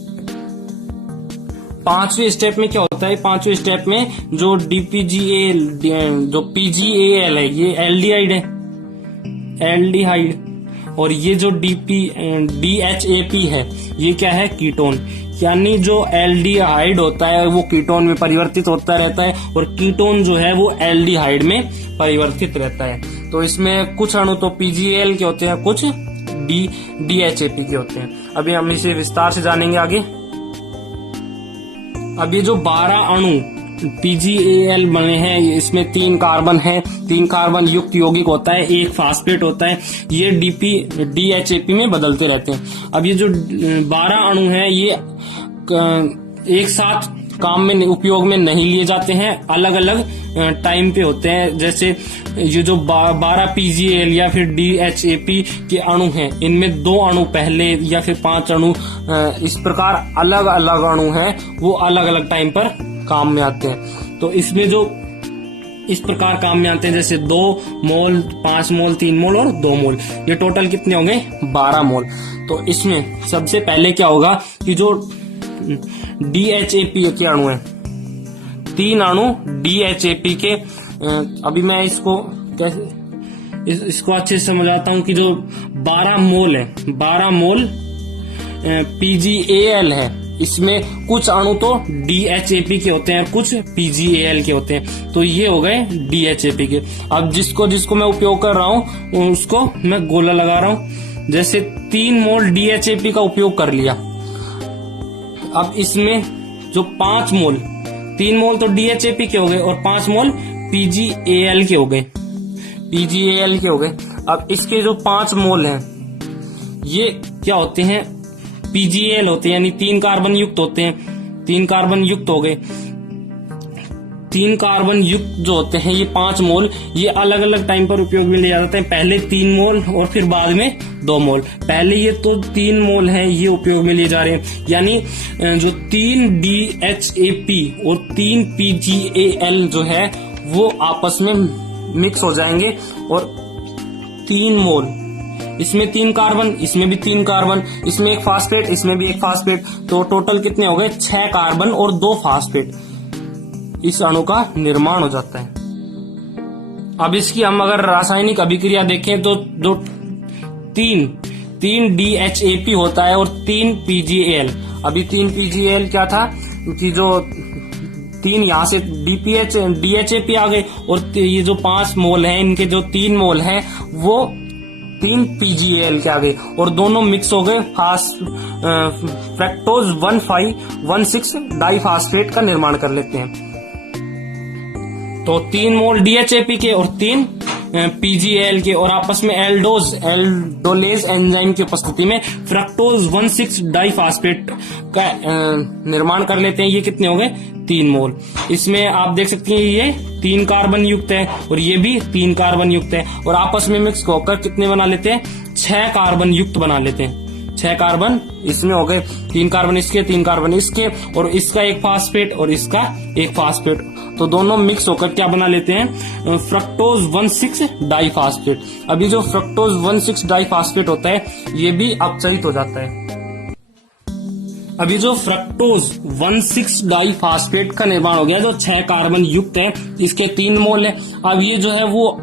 पांचवें स्टेप में क्या होता है, पांचवें स्टेप में जो DPGAL जो PGAL है ये एल्डिहाइड है, एल्डिहाइड, और ये जो DHAP है ये क्या है, कीटोन। यानी जो एल्डिहाइड होता है वो कीटोन में परिवर्तित होता रहता है और कीटोन जो है वो एल्डिहाइड में परिवर्तित रहता है। तो इसमें कुछ अणु तो PGAL के होते हैं, कुछ DHAP के होते हैं। अभी हम इसे विस्तार से जानेंगे आगे। अब ये जो 12 अणु PGAL बने हैं इसमें 3 कार्बन है, 3 कार्बन युक्त यौगिक होता है, एक फास्फेट होता है, ये DHAP में बदलते रहते हैं। अब ये जो 12 अणु हैं ये एक साथ काम में उपयोग में नहीं लिए जाते हैं, अलग अलग टाइम पे होते हैं। जैसे ये जो 12 PGAL या फिर DHAP के अणु हैं इनमें 2 अणु पहले या फिर 5 अणु इस प्रकार अलग अलग अणु हैं वो अलग अलग टाइम पर काम में आते हैं। तो इसमें जो इस प्रकार काम में आते हैं जैसे 2 मोल, 5 मोल, 3 मोल और 2 मोल, ये टोटल कितने होंगे, 12 मोल। तो इसमें सबसे पहले क्या होगा कि जो DHAP के अणु हैं, 3 अणु DHAP के, अभी मैं इसको कैसे इसको अच्छे से समझाता हूं कि जो 12 मोल है, 12 मोल PGAL है, इसमें कुछ अणु तो DHAP के होते हैं, कुछ PGAL के होते हैं। तो ये हो गए DHAP के। अब जिसको मैं उपयोग कर रहा हूं उसको मैं गोला लगा रहा हूं। जैसे 3 मोल DHAP का उपयोग कर लिया, अब इसमें जो 5 मोल, 3 मोल तो DHAP के हो गए और 5 मोल PGAL के हो गए, PGAL के हो गए। अब इसके जो 5 मोल हैं ये क्या होते हैं, PGAL होते हैं, यानी 3 कार्बन युक्त होते हैं, 3 कार्बन युक्त हो गए। 3 कार्बन युक्त जो होते हैं ये 5 मोल ये अलग अलग टाइम पर उपयोग में ले जाते हैं, पहले 3 मोल और फिर बाद में 2 मोल। पहले ये तो 3 मोल है ये उपयोग में लिए जा रहे हैं, यानी जो 3 DHAP और 3 PGAL जो है वो आपस में मिक्स हो जाएंगे और 3 मोल, इसमें 3 कार्बन, इसमें भी 3 कार्बन, इसमें एक फास्फेट, इसमें भी एक फास्फेट, तो टोटल कितने हो गए, 6 कार्बन और 2 फास्फेट, इस अणु का निर्माण हो जाता है। अब इसकी हम अगर रासायनिक अभिक्रिया देखें तो जो 3 DHAP होता है और 3 PGAL, अभी 3 PGAL क्या था कि जो 3 यहाँ से DHAP आ गए और ये जो 5 मोल हैं इनके जो 3 मोल हैं वो 3 PGAL के आ गए और दोनों मिक्स हो गए फ्रक्टोज 1,5,1,6 डाइफास्फेट का निर्माण कर लेते हैं। तो 3 मोल DHAP के और 3 PGAL के और आपस में एल्डोलेज एंजाइम की उपस्थिति में फ्रक्टोज 1,6 डाइफास्फेट का निर्माण कर लेते हैं। ये कितने हो गए, 3 मोल। इसमें आप देख सकते हैं ये 3 कार्बन युक्त है और ये भी 3 कार्बन युक्त है और आपस में मिक्स होकर कितने बना लेते हैं, 6 कार्बन युक्त बना लेते हैं। 6 कार्बन इसमें हो गए, 3 कार्बन इसके, 3 कार्बन इसके और इसका एक फास्फेट और इसका एक फास्फेट, तो दोनों मिक्स होकर क्या बना लेते हैं, फ्रक्टोज 1,6 डाइफास्फेट। अभी जो फ्रक्टोज 1,6 डाइफास्फेट होता है ये भी अपचयित हो जाता है। अभी जो फ्रक्टोज 1,6 डाइफास्फेट का निर्माण हो गया जो 6 कार्बन युक्त है, इसके 3 मोल है। अब ये जो है वो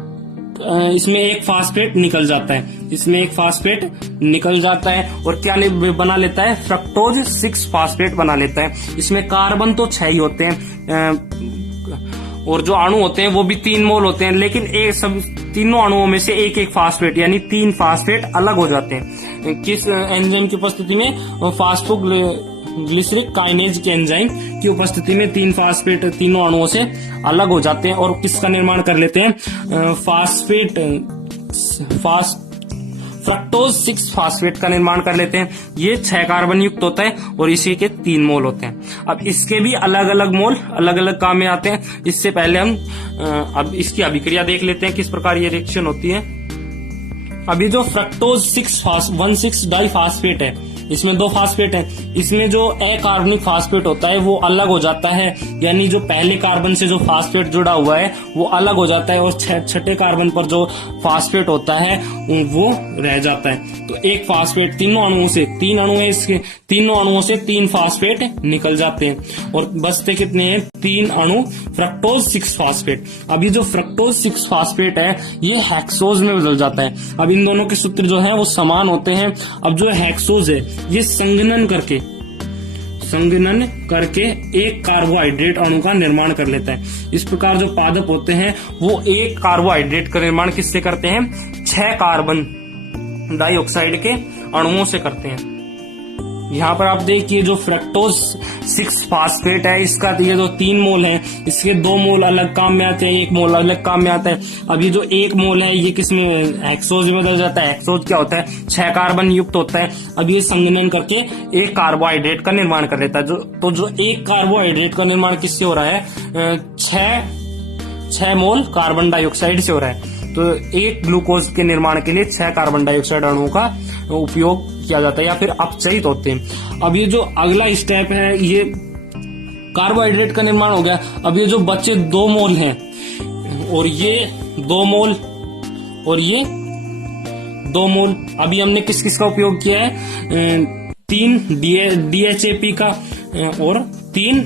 इसमें एक फास्फेट निकल जाता है, इसमें एक फास्फेट निकल जाता है और क्या बना लेता है, फ्रक्टोज 6 फास्फेट बना लेता है। इसमें कार्बन तो 6 ही होते हैं और जो अणु होते हैं वो भी 3 मोल होते हैं, लेकिन एक सब तीनों अणुओं में से एक एक फास्फेट यानी 3 फास्फेट अलग हो जाते हैं। किस एंजाइम की उपस्थिति में, फास्फोग्लिसरिक काइनेज के एंजाइम की उपस्थिति में 3 फास्फेट तीनों अणुओं से अलग हो जाते हैं और किसका निर्माण कर लेते हैं, फ्रक्टोज 6 फास्फेट का निर्माण कर लेते हैं। ये 6 कार्बन युक्त होता है और इसी के 3 मोल होते हैं। अब इसके भी अलग अलग मोल अलग अलग काम में आते हैं। इससे पहले हम अब इसकी अभिक्रिया देख लेते हैं किस प्रकार ये रिएक्शन होती है। अभी जो फ्रक्टोज 1,6 डाइफास्फेट है, इसमें 2 फास्फेट है। इसमें जो अकार्बनिक फास्फेट होता है वो अलग हो जाता है, यानी जो पहले कार्बन से जो फास्फेट जुड़ा हुआ है वो अलग हो जाता है और छठे कार्बन पर जो फास्फेट होता है वो रह जाता है। तो एक फास्फेट तीनों अणुओं से 3 अणु है इसके, तीनों अणुओं से 3 फास्फेट निकल जाते हैं और बचते कितने हैं 3 अणु फ्रक्टोज 6 फास्फेट। अभी जो फ्रक्टोज 6 फास्फेट है ये हेक्सोज में बदल जाता है। अब इन दोनों के सूत्र जो है वो समान होते हैं। अब जो हेक्सोज है ये संघनन करके एक कार्बोहाइड्रेट अणु का निर्माण कर लेता है। इस प्रकार जो पादप होते हैं वो एक कार्बोहाइड्रेट का निर्माण किससे करते हैं 6 कार्बन डाइऑक्साइड के अणुओं से करते हैं। यहाँ पर आप देखिए जो फ्रक्टोज 6 फास्फेट है इसका ये जो 3 मोल है इसके 2 मोल अलग काम में आते हैं, 1 मोल अलग काम में आता है। अब ये जो 1 मोल है ये किसमें हेक्सोज में बदल जाता है। हेक्सोज क्या होता है 6 कार्बन युक्त होता है। अब ये संघनन करके एक कार्बोहाइड्रेट का निर्माण कर लेता है। तो जो एक कार्बोहाइड्रेट का निर्माण किससे हो रहा है 6 मोल कार्बन डाइऑक्साइड से हो रहा है। तो एक ग्लूकोज के निर्माण के लिए 6 कार्बन डाइऑक्साइड अणुओं का उपयोग किया जाता है या फिर अपचयित होते हैं। अब ये जो अगला स्टेप है ये कार्बोहाइड्रेट का निर्माण हो गया। अब ये जो बचे 2 मोल हैं और ये 2 मोल और ये 2 मोल, अभी हमने किस किस का उपयोग किया है 3 DHAP का और 3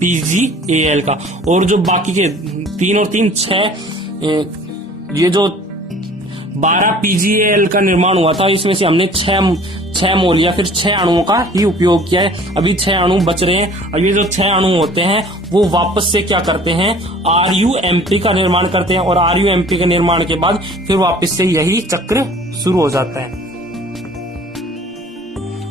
PGAL का, और जो बाकी के 3 और 3 6 ये जो 12 PGAL का निर्माण हुआ था इसमें से हमने 6 मोल या फिर 6 अणुओं का ही उपयोग किया है। अभी 6 अणु बच रहे हैं। अब ये जो 6 अणु होते हैं वो वापस से क्या करते हैं RUMP का निर्माण करते हैं और RUMP के निर्माण के बाद फिर वापस से यही चक्र शुरू हो जाता है।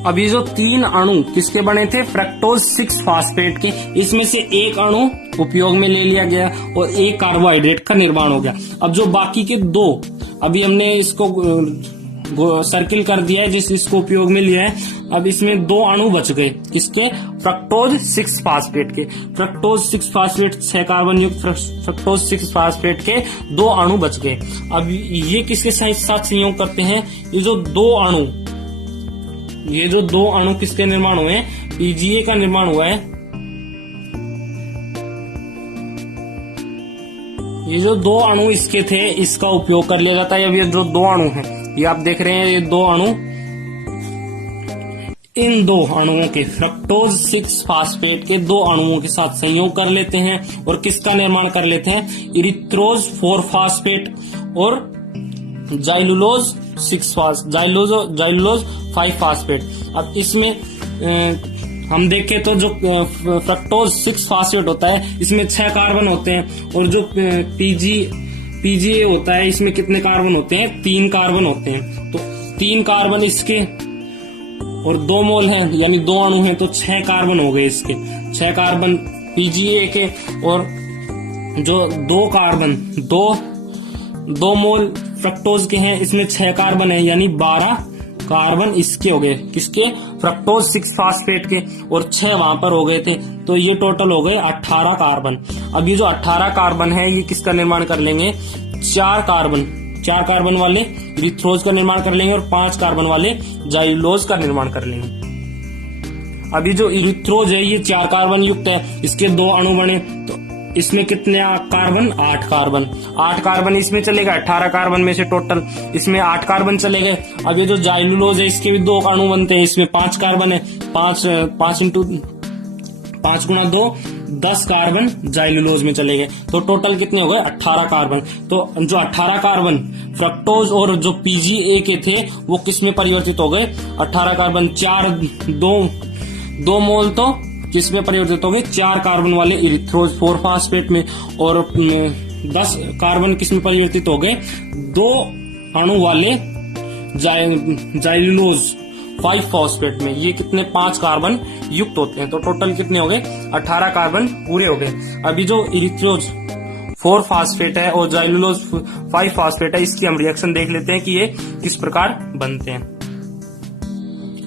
अब ये जो 3 अणु किसके बने थे फ्रक्टोज 6 फास्फेट के, इसमें से एक अणु उपयोग में ले लिया गया और एक कार्बोहाइड्रेट का निर्माण हो गया। अब जो बाकी के 2 अभी हमने इसको सर्किल कर दिया है इसको उपयोग में लिया है। अब इसमें 2 अणु बच गए किसके फ्रक्टोज 6 फास्फेट के। फ्रक्टोज 6 फास्फेट 6 कार्बन युक्त फ्रक्टोज 6 फास्फेट के 2 अणु बच गए। अब ये किसके साथ संयोग करते हैं ये जो 2 अणु किसके निर्माण हुए हैं PGA का निर्माण हुआ है। ये जो 2 अणु इसके थे इसका उपयोग कर लिया जाता है। अब ये जो 2 अणु हैं ये आप देख रहे हैं ये 2 अणु, इन 2 अणुओं के फ्रक्टोज 6 फास्फेट के 2 अणुओं के साथ संयोग कर लेते हैं और किसका निर्माण कर लेते हैं इरिथ्रोज 4 फास्फेट और जाइलुलोज 5 फास्फेट। अब इसमें हम देखें तो जो फ्रक्टोज 6 फास्फेट होता है इसमें 6 कार्बन होते हैं और जो PGA होता है इसमें कितने कार्बन होते हैं 3 कार्बन होते हैं। तो 3 कार्बन इसके और 2 मोल हैं यानी 2 अणु हैं तो 6 कार्बन हो गए इसके, 6 कार्बन PGA के और जो 2 कार्बन 2 मोल फ्रक्टोज के हैं इसमें 6 कार्बन है यानी 12 कार्बन इसके हो गए किसके फ्रक्टोज 6 फास्फेट के और 6 वहां पर हो गए थे। तो ये टोटल हो गए 18 कार्बन। अब ये जो 18 कार्बन है ये किसका निर्माण कर लेंगे 4 कार्बन वाले इरिथ्रोज का निर्माण कर लेंगे और 5 कार्बन वाले जाइलोज का निर्माण कर लेंगे। अभी जो इरिथ्रोज है ये 4 कार्बन युक्त है, इसके 2 अणु बने तो इसमें कितने कार्बन 8 कार्बन इसमें चले गए 18 कार्बन में से टोटल इसमें 8 कार्बन चले गए। अब ये जो जाइलुलोज है इसके भी 2 अणु बनते हैं, इसमें 5 कार्बन है, 5 गुणा 2 10 कार्बन जाइलुलोज में चले गए तो टोटल कितने हो गए 18 कार्बन। तो जो 18 कार्बन फ्रक्टोज और जो PGA के थे वो किस में परिवर्तित हो गए 18 कार्बन 2 मोल तो किस में परिवर्तित हो गए 4 कार्बन वाले इरिथ्रोज 4 फास्फेट में और 10 कार्बन किस में परिवर्तित हो गए 2 अणु वाले जाइलुलोज 5 फास्फेट में। ये कितने 5 कार्बन युक्त होते हैं तो टोटल कितने हो गए 18 कार्बन पूरे हो गए। अभी जो इरिथ्रोज 4 फास्फेट है और जाइलुलोज 5 फास्फेट है, इसकी हम रिएक्शन देख लेते हैं कि ये किस प्रकार बनते हैं।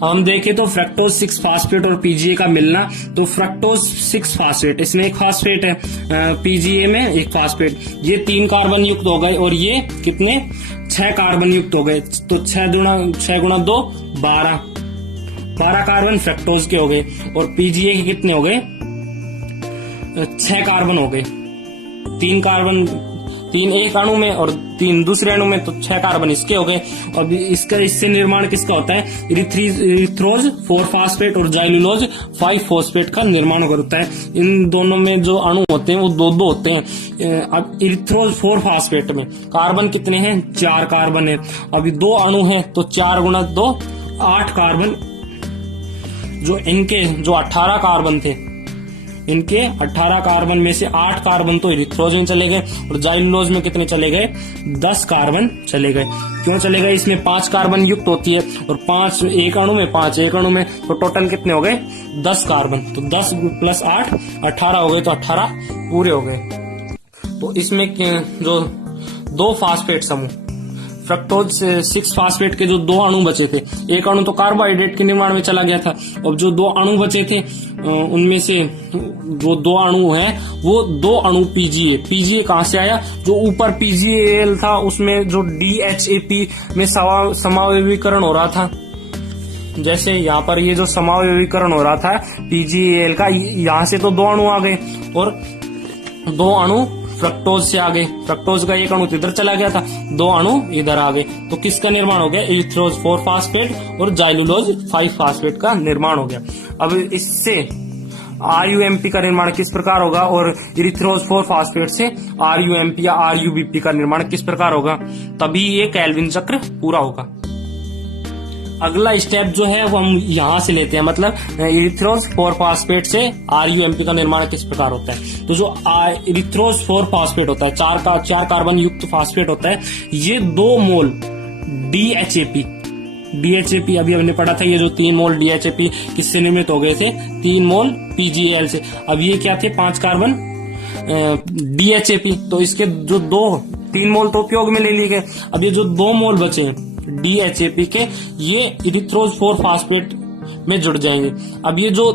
हम देखें तो फ्रक्टोज 6 फास्फेट और पीजीए का मिलना, तो फ्रक्टोज 6 फास्फेट, इसमें एक फास्फेट है, पीजीए में एक फास्फेट, ये 3 कार्बन युक्त हो गए और ये कितने 6 कार्बन युक्त हो गए। तो 6 गुणा 2 12 कार्बन फ्रक्टोज के हो गए और पीजीए के कितने हो गए 6 कार्बन हो गए। 3 कार्बन 3 एक अणु में और 3 दूसरे अणु में, तो 6 कार्बन इसके हो गए। और इससे निर्माण किसका होता है, इरिथ्रोज 4 फास्फेट और जाइलुलोज 5 फॉस्फेट का निर्माण होता है। इन दोनों में जो अणु होते हैं वो 2 होते हैं। अब इरिथ्रोज 4 फास्फेट में कार्बन कितने हैं, 4 कार्बन है। अभी 2 अणु हैं तो 4 गुणा 2 8 कार्बन, जो इनके जो 18 कार्बन थे, इनके 18 कार्बन में से 8 कार्बन तो इरिथ्रोज में चले गए और जाइलुलोज में कितने चले गए 10 कार्बन चले गए। क्यों चले गए, इसमें 5 कार्बन युक्त होती है और 5 एक अणु में, 5 एक अणु में, तो टोटल कितने हो गए 10 कार्बन। तो 10 + 8 18 हो गए, तो 18 पूरे हो गए। तो इसमें जो 2 फास्फेट समूह, फ्रक्टोज 6 फास्फेट के जो 2 अणु बचे थे, एक अणु तो कार्बोहाइड्रेट के निर्माण में चला गया था, और जो 2 अणु बचे थे उनमें से जो 2 अणु हैं वो 2 अणु पीजीए कहां से आया, जो ऊपर पीजीएल था उसमें जो डीएचएपी में समावयवीकरण हो रहा था। जैसे यहाँ पर ये जो समावयवीकरण हो रहा था पीजीएल का, यहाँ से तो 2 अणु आ गए और 2 अणु फ्रक्टोज से आ गए। फ्रक्टोज का एक अणु इधर चला गया था, 2 अणु इधर आ गए, तो किसका निर्माण हो गया, इरिथ्रोज 4 फास्फेट और जाइलुलोज 5 फास्फेट का निर्माण हो गया। अब इससे आरयूएमपी का निर्माण किस प्रकार होगा और इरिथ्रोज 4 फास्फेट से आरयूएमपी या आरयूबीपी का निर्माण किस प्रकार होगा, तभी ये केल्विन चक्र पूरा होगा। अगला स्टेप जो है वो हम यहां से लेते हैं, मतलब इरिथ्रोज 4 फास्फेट से आरयूएमपी का निर्माण किस प्रकार होता है। तो जो इरिथ्रोज 4 फास्फेट होता है, 4 कार्बन युक्त फास्फेट होता है, ये 2 मोल डीएचएपी अभी हमने पढ़ा था, ये जो 3 मोल डीएचएपी किससे निर्मित हो गए थे, 3 मोल पीजीएल से। अब ये क्या थे, 5 कार्बन डीएचएपी, तो इसके जो 3 मोल तो उपयोग में ले लिए गए। अब ये जो 2 मोल बचे हैं डीएचएपी के, ये इरिथ्रोज 4 फास्फेट में जुड़ जाएंगे। अब ये जो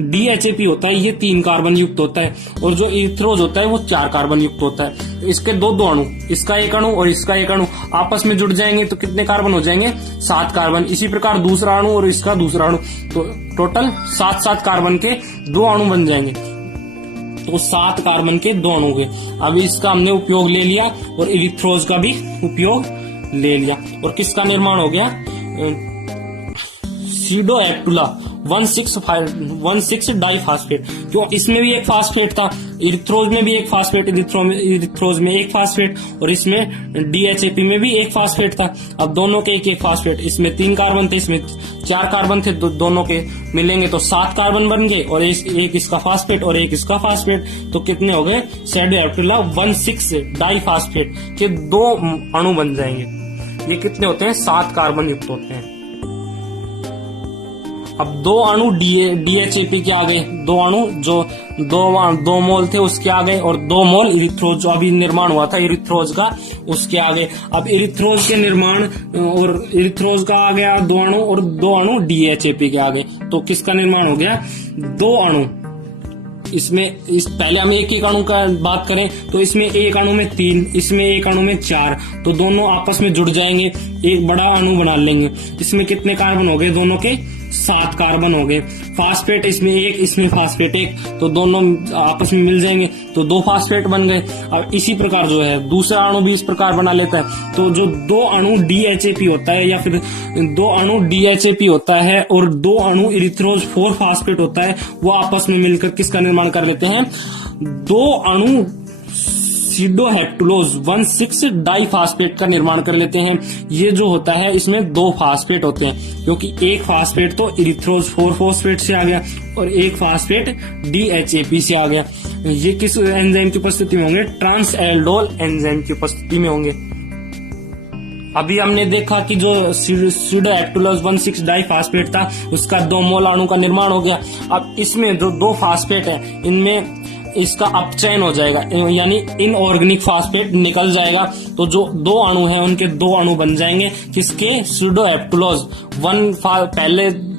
डीएचएपी होता है ये 3 कार्बन युक्त होता है और जो इरिथ्रोज होता है वो 4 कार्बन युक्त होता है। इसके 2 अणु, इसका एक अणु और इसका एक अणु आपस में जुड़ जाएंगे तो कितने कार्बन हो जाएंगे, 7 कार्बन। इसी प्रकार दूसरा अणु और इसका दूसरा अणु, तो टोटल 7 कार्बन के 2 अणु बन जाएंगे, तो 7 कार्बन के 2 अणु हुए। अब इसका हमने उपयोग ले लिया और इरिथ्रोज का भी उपयोग ले लिया और किसका निर्माण हो गया, सीडोएक्टुला 1,6 डाइफास्फेट। क्यों, इसमें भी एक फास्फेट था, इरिथ्रोज में भी एक फास्फेट, इरिथ्रोज में एक फास्फेट और इसमें डीएचएपी में भी एक फास्फेट था। अब दोनों के एक फास्फेट, इसमें 3 कार्बन थे, इसमें 4 कार्बन थे, दोनों के मिलेंगे तो 7 कार्बन बन गए और एक इसका फास्फेट और एक इसका फास्फेट, तो कितने हो गए, सीडोएक्टुला 1,6 डाइफास्फेट के 2 अणु बन जाएंगे। ये कितने होते हैं, 7 कार्बन युक्त होते हैं। अब 2 अणु डीएचएपी के आ गए, 2 अणु जो 2 मोल थे उसके आ गए और 2 मोल इरिथ्रोज जो अभी निर्माण हुआ था इरिथ्रोज का उसके आ गए। अब इरिथ्रोज के निर्माण और इरिथ्रोज का आ गया 2 अणु और 2 अणु डीएचएपी के आ गए, तो किसका निर्माण हो गया, 2 अणु। पहले हम एक अणु का बात करें तो इसमें एक अणु में 3, इसमें एक अणु में 4, तो दोनों आपस में जुड़ जाएंगे, एक बड़ा अणु बना लेंगे। इसमें कितने कार्बन हो गए, दोनों के 7 कार्बन हो गए। फास्फेट इसमें एक, इसमें फास्फेट एक, तो दोनों आपस में मिल जाएंगे तो 2 फास्फेट बन गए। अब इसी प्रकार जो है दूसरा अणु भी इस प्रकार बना लेता है, तो जो 2 अणु डीएचएपी होता है या फिर 2 अणु डीएचएपी होता है और 2 अणु इरिथ्रोज 4 फास्फेट होता है, वो आपस में मिलकर किसका निर्माण कर लेते हैं, 2 अणु सीडोहेक्टुलोज 1,6 डाइफास्फेट का निर्माण कर लेते हैं। ये जो होता है इसमें 2 फास्फेट होते हैं, क्योंकि एक फास्फेट तो इरिथ्रोज 4 फास्फेट से आ गया और एक फास्फेट डीएचएपी से आ गया। ये किस एंजाइम की उपस्थिति में होंगे, ट्रांस एल्डोल एंजाइम की उपस्थिति में होंगे। अभी हमने देखा कि जो सीडोएक्टुलोज 1,6 डाइफास्फेट था उसका 2 मोल अणु का निर्माण हो गया। अब इसमें जो 2 फास्फेट है इनमें इसका अपचयन हो जाएगा, यानी इनऑर्गेनिक फास्फेट निकल जाएगा। तो जो दो अणु हैं उनके दो अणु बन जाएंगे किसके, स्यूडोएप्टुलोज।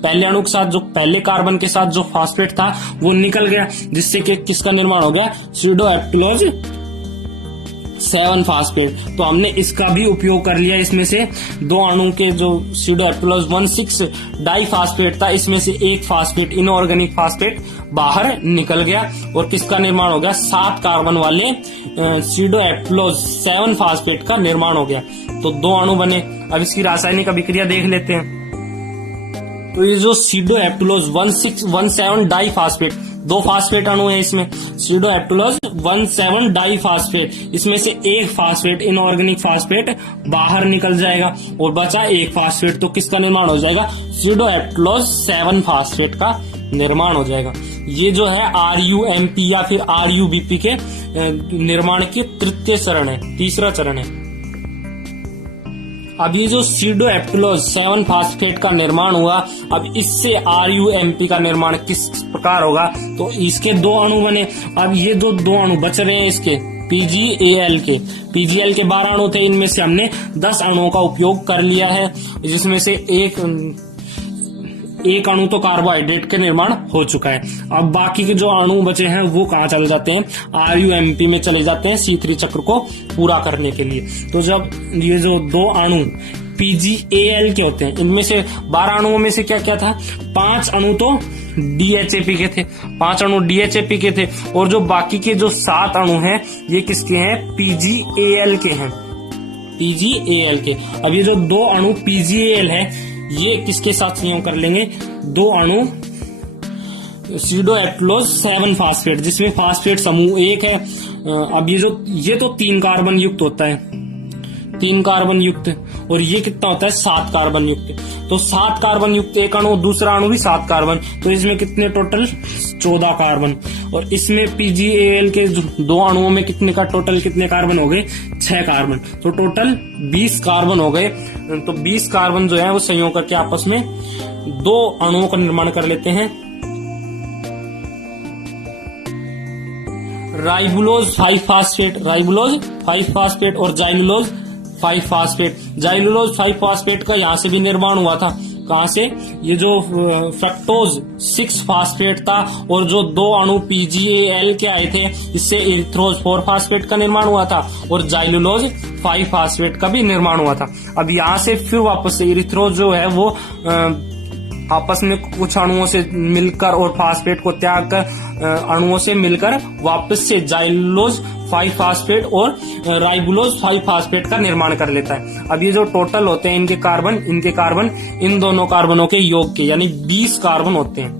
पहले अणु के साथ जो पहले कार्बन के साथ जो फास्फेट था वो निकल गया, जिससे कि किसका निर्माण हो गया, स्यूडोएप्टुलोज 7 फास्फेट। तो हमने इसका भी उपयोग कर लिया। इसमें से दो अणु के जो स्यूडोएप्टुलोज 1,6 डाइफास्फेट था, इसमें से एक फास्फेट इनऑर्गेनिक फास्फेट बाहर निकल गया और किसका निर्माण हो गया, 7 कार्बन वाले स्यूडोएप्टुलोज 7 फास्फेट का निर्माण हो गया। तो दो अणु बने। अब इसकी रासायनिक अभिक्रिया देख लेते हैं। तो ये जो स्यूडोएप्टुलोज 1,6,1,7 डाइफास्फेट, 2 फास्फेट अणु है इसमें, स्यूडोएप्टुलोज 1,7 डाइफास्फेट, इसमें से एक फास्फेट इनऑर्गेनिक फास्फेट बाहर निकल जाएगा और बचा एक फास्फेट। तो किसका निर्माण हो जाएगा, स्यूडोएप्टुलोज 7 फास्फेट का निर्माण हो जाएगा। ये जो है RUMP या फिर RUBP के निर्माण की तीसरा चरण है। अब ये जो स्यूडोएप्टुलोज 7 फास्फेट का निर्माण हुआ, अब इससे RUMP का निर्माण किस प्रकार होगा, तो इसके दो अणु बने। अब ये जो दो अणु बच रहे हैं इसके PgAl के 12 अणु थे, इनमें से हमने 10 अणुओं का उपयोग कर लिया है, जिसमें से एक अणु तो कार्बोहाइड्रेट के निर्माण हो चुका है। अब बाकी के जो अणु बचे हैं वो कहाँ चले जाते हैं, RUMP में चले जाते हैं C3 चक्र को पूरा करने के लिए। तो जब ये जो दो अणु PgAl के होते हैं, इनमें से 12 अणुओं में से क्या क्या था, 5 अणु तो DHAP के थे, 5 अणु DHAP के थे, और जो बाकी के जो 7 अणु हैं ये किसके हैं, PgAl के हैं, PgAl के। अब ये जो दो अणु PgAl है ये किसके साथ संयोग कर लेंगे, दो अणु स्यूडोएप्टुलोज 7 फास्फेट, जिसमें फास्फेट समूह 1 है। अब ये तो 3 कार्बन युक्त होता है, 3 कार्बन युक्त, और ये कितना होता है, 7 कार्बन युक्त। तो 7 कार्बन युक्त एक अणु, दूसरा अणु भी 7 कार्बन, तो इसमें कितने टोटल 14 कार्बन। और इसमें PgAl के दो अणुओं में कितने कार्बन हो गए, 6 कार्बन। तो टोटल 20 कार्बन हो गए। तो 20 कार्बन जो है वो संयोग करके आपस में दो अणुओं का निर्माण कर लेते हैं, राइबुलोज 5 फास्फेट और जाइलुलोज 5 फास्फेट। जाइलुलोज 5 फास्फेट का यहां से भी निर्माण हुआ था, कहां से, ये जो फ्रक्टोज 6 फास्फेट था और जो दो अणु PgAl के आए थे, इससे इरिथ्रोज 4 फास्फेट का निर्माण हुआ था और जाइलुलोज 5 फास्फेट का भी निर्माण हुआ था। अब यहां से फिर वापस से इरिथ्रोज जो है वो आपस में कुछ अणुओं से मिलकर और फास्फेट को त्याग कर अणुओं से मिलकर वापस से जाइलुलोज 5 फास्फेट और राइबुलोज 5 फास्फेट का निर्माण कर लेता है। अब ये जो टोटल होते हैं इनके कार्बन इन दोनों कार्बनों के योग के, यानी 20 कार्बन होते हैं।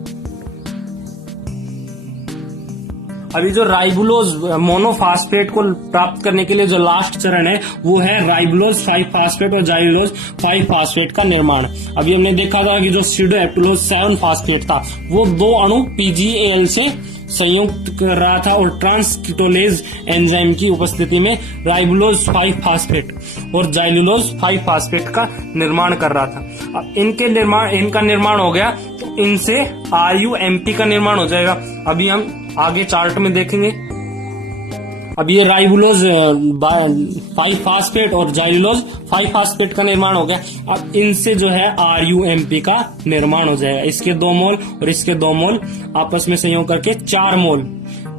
अभी जो राइबुलोज मोनोफास्फेट को प्राप्त करने के लिए जो लास्ट चरण है वो है राइबुलोज 5 फास्फेट और जाइलुलोज 5 फास्फेट का निर्माण। अभी हमने देखा था कि जो स्यूडोएप्टुलोज 7 फास्फेट था वो दो अणु PgAl से संयुक्त कर रहा था और ट्रांसकीटोलेज एंजाइम की उपस्थिति में राइबुलोज 5 फास्फेट और जाइलुलोज 5 फास्फेट का निर्माण कर रहा था। अब इनका निर्माण हो गया तो इनसे RUMP का निर्माण हो जाएगा। अभी हम आगे चार्ट में देखेंगे। अब ये राइबुलोज 5 फास्फेट और जाइलुलोज 5 फास्फेट का निर्माण हो गया। अब इनसे जो है RUMP का निर्माण हो जाएगा। इसके 2 मोल और इसके 2 मोल आपस में संयोग करके 4 मोल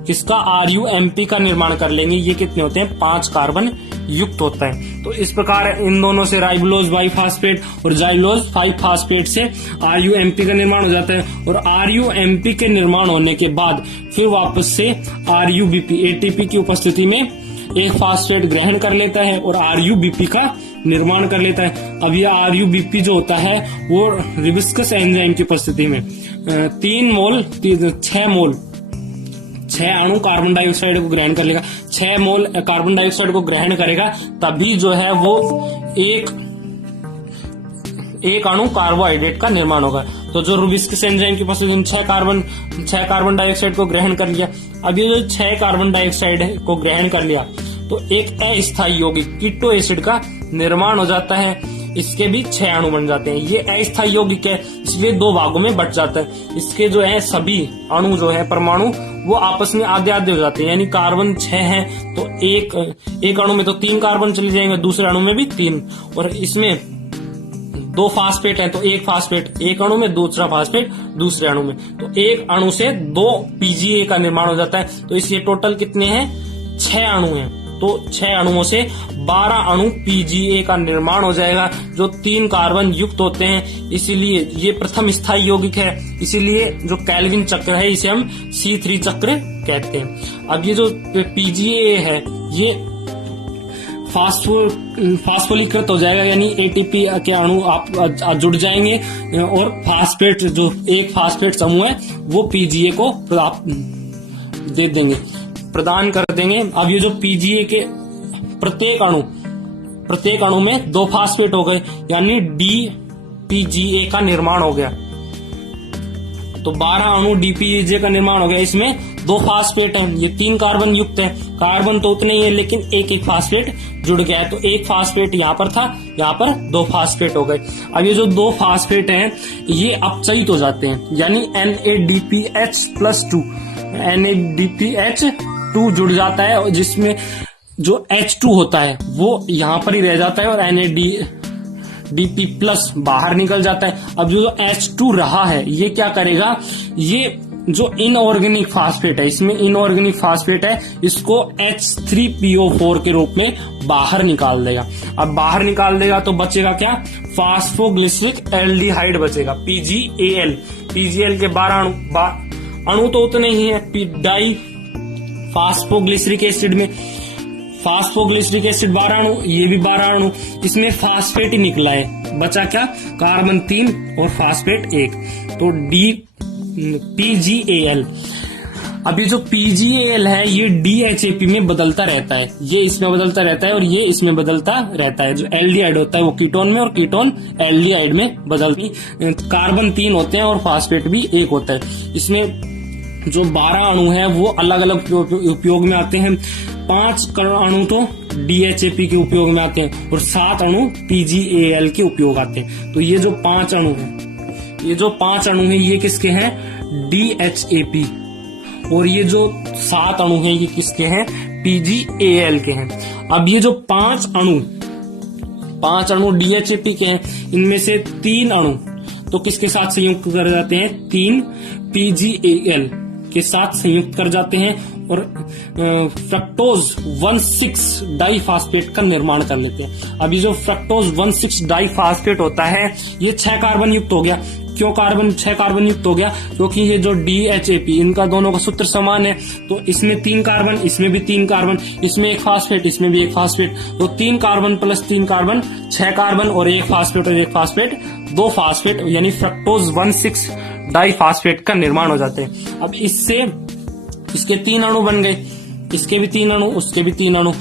किसका, RUMP का निर्माण कर लेंगे। ये कितने होते हैं, 5 कार्बन युक्त होता है। तो इस प्रकार इन दोनों से राइबुलोज 5 फास्फेट और जाइलुलोज 5 फास्फेट से RUMP का निर्माण हो जाता है और RUMP के निर्माण होने के बाद फिर वापस से RUBP ATP की उपस्थिति में एक फास्फेट ग्रहण कर लेता है और RUBP का निर्माण कर लेता है। अब ये RUBP जो होता है वो रिबिस्कस एंजाइम की उपस्थिति में 6 अणु कार्बन डाइऑक्साइड को ग्रहण कर लेगा, 6 मोल कार्बन डाइऑक्साइड को ग्रहण करेगा, तभी जो है वो एक अणु कार्बोहाइड्रेट का निर्माण होगा। तो जो रुबिस्कस एंजाइम की उपस्थिति में 6 कार्बन डाइऑक्साइड को ग्रहण कर लिया। अब ये जो 6 कार्बन डाइऑक्साइड को ग्रहण कर लिया तो एक अस्थायी यौगिक कीटो एसिड का निर्माण हो जाता है। इसके भी 6 अणु बन जाते हैं। ये अस्थायी यौगिक है, इसलिए 2 भागों में बट जाता है। इसके जो है सभी अणु जो है परमाणु वो आपस में आधे आधे हो जाते हैं, यानी कार्बन 6 है तो एक अणु में तो 3 कार्बन चले जाएंगे, दूसरे अणु में भी 3, और इसमें 2 फास्फेट है तो एक फास्फेट एक अणु में, दूसरा फास्फेट दूसरे अणु में, तो एक अणु से 2 पीजीए का निर्माण हो जाता है। तो इसके टोटल कितने हैं? 6 अणु हैं। तो 6 अणुओं से 12 अणु पीजीए का निर्माण हो जाएगा, जो 3 कार्बन युक्त होते हैं। इसीलिए ये प्रथम स्थायी यौगिक है, इसीलिए जो केल्विन चक्र है इसे हम C3 चक्र कहते हैं। अब ये जो पीजीए है ये फास्फोलीकृत हो जाएगा, यानी एटीपी के अणु आप जुड़ जाएंगे और फास्फेट जो एक फास्फेट समूह है वो पीजीए को दे देंगे, प्रदान कर देंगे। अब ये जो पीजीए के प्रत्येक अणु में 2 फास्फेट हो गए, यानी डीपीजीए का निर्माण हो गया। तो 12 अणु डीपीजे का निर्माण हो गया। इसमें 2 फास्फेट हैं, ये 3 कार्बन युक्त है। कार्बन तो उतने ही है लेकिन एक फास्फेट जुड़ गया है, तो एक फास्फेट यहाँ पर था, यहाँ पर 2 फास्फेट हो गए। अब ये जो 2 फास्फेट हैं ये अपचयित हो जाते हैं, यानी NADPH+2 NADPH2 जुड़ जाता है, जिसमें जो H2 होता है वो यहाँ पर ही रह जाता है और NADP+ बाहर निकल जाता है। अब जो H2 रहा है ये क्या करेगा, ये जो इनऑर्गेनिक फास्फेट है, इसमें इनऑर्गेनिक फास्फेट है, इसको H3PO4 के रूप में बाहर निकाल देगा। अब बाहर निकाल देगा तो बचेगा क्या? फास्फोग्लिसरिक एल्डिहाइड बचेगा, PgAl। PgAl के 12 अणु तो उतने ही है। डाई फास्फोग्लिसरिक एसिड में फास्फोग्लिसरिक एसिड 12 अणु, ये भी 12 अणु, इसमें फास्फेट ही निकला है, बचा क्या? कार्बन 3 और फास्फेट 1, तो PgAl। अब ये जो PgAl है ये DHAP में बदलता रहता है, ये इसमें बदलता रहता है और ये इसमें बदलता रहता है। जो एल्डिहाइड होता है वो कीटोन में और कीटोन एल्डिहाइड में बदलती। कार्बन 3 होते हैं और फास्फेट भी 1 होता है। इसमें जो 12 अणु है वो अलग अलग उपयोग में आते हैं। 5 अणु तो DHAP के उपयोग में आते हैं और 7 अणु PgAl के उपयोग आते हैं। तो ये जो 5 अणु है ये किसके हैं? DHAP। और ये जो 7 अणु हैं ये किसके हैं? PgAl के हैं। अब ये जो 5 अणु DHAP के हैं, इनमें से 3 अणु तो किसके साथ संयुक्त कर जाते हैं? 3 PgAl के साथ संयुक्त कर जाते हैं और फ्रक्टोज 1,6 डाइफास्फेट का निर्माण कर लेते हैं। अभी जो फ्रक्टोज 1,6 डाइफास्फेट होता है ये 6 कार्बन युक्त हो गया। क्यों 6 कार्बन युक्त हो गया? क्योंकि ये जो DHAP इनका दोनों का सूत्र समान है, तो इसमें 3 कार्बन, इसमें भी 3 कार्बन, इसमें एक फास्फेट, इसमें भी एक फास्फेट, तो 3 कार्बन प्लस 3 कार्बन 6 कार्बन और एक फास्फेट और एक फास्फेट 2 फास्फेट, यानी फ्रक्टोज 1,6 डाइफास्फेट का निर्माण हो जाते हैं। अब इससे इसके 3 अणु बन गए, इसके भी 3 अणु, उसके भी 3 अणु,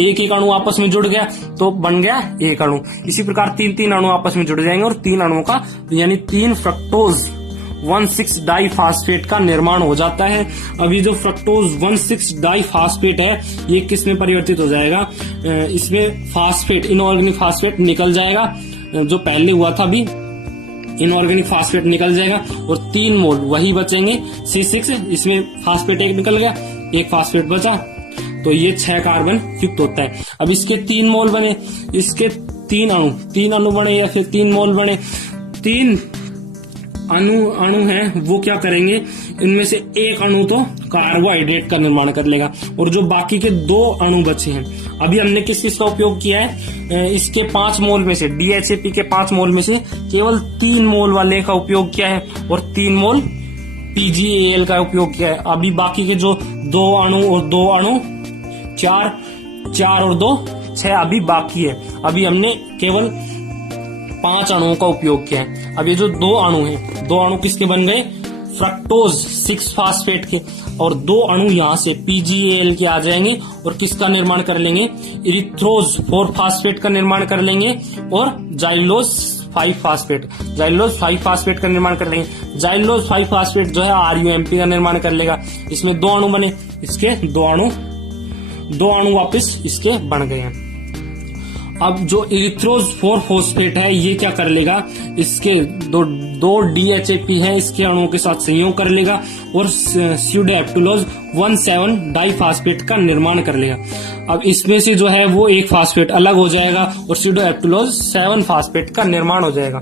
एक अणु आपस में जुड़ गया तो बन गया 1 अणु। इसी प्रकार 3 अणु आपस में जुड़ जाएंगे और 3 अणुओं का यानी 3 फ्रक्टोज 1,6 डाइफास्फेट का निर्माण हो जाता है। अभी जो फ्रक्टोज 1,6 डाइफास्फेट है ये किस में परिवर्तित हो जाएगा? इसमें फास्फेट, इनऑर्गेनिक फास्फेट निकल जाएगा, जो पहले हुआ था अभी इनऑर्गेनिक फास्फेट निकल जाएगा और 3 मोल वही बचेंगे C6। इसमें फास्फेट 1 निकल गया, एक फास्फेट बचा, तो ये 6 कार्बन युक्त होता है। अब इसके 3 मोल बने, इसके 3 अणु बने या फिर 3 मोल बने। 3 अणु हैं वो क्या करेंगे? इनमें से एक अणु तो कार्बोहाइड्रेट का निर्माण कर लेगा और जो बाकी के 2 अणु बचे हैं, अभी हमने किस किस का उपयोग किया है? इसके 5 मोल में से, DHAP के 5 मोल में से केवल 3 मोल वाले का उपयोग किया है और 3 मोल PgAl का उपयोग किया है। अभी बाकी के जो 2 अणु और 2 अणु 4 और 2 6 अभी बाकी है। अभी हमने केवल 5 अणुओं का उपयोग किया है। अब ये जो 2 अणु हैं, 2 अणु किसके बन गए? फ्रक्टोज 6 फास्फेट के, और 2 अणु यहाँ से PgAl के आ जाएंगे और किसका निर्माण कर लेंगे? इरिथ्रोज 4 फास्फेट का निर्माण कर लेंगे और जाइलोज 5 फास्फेट का निर्माण कर लेंगे। जाइलोज 5 फास्फेट जो है RUMP का निर्माण कर लेगा। इसमें 2 अणु बने, इसके 2 अणु वापस इसके बन गए हैं। अब जो इरिथ्रोज 4 फॉस्फेट है ये क्या कर लेगा, इसके दो DHAP है इसके अणुओं के साथ संयोग कर लेगा और स्यूडोएप्टिलोज 1,7 डाइफास्फेट का निर्माण कर लेगा। अब इसमें से जो है वो एक फास्फेट अलग हो जाएगा और स्यूडोएप्टिलोज 7 फास्फेट का निर्माण हो जाएगा।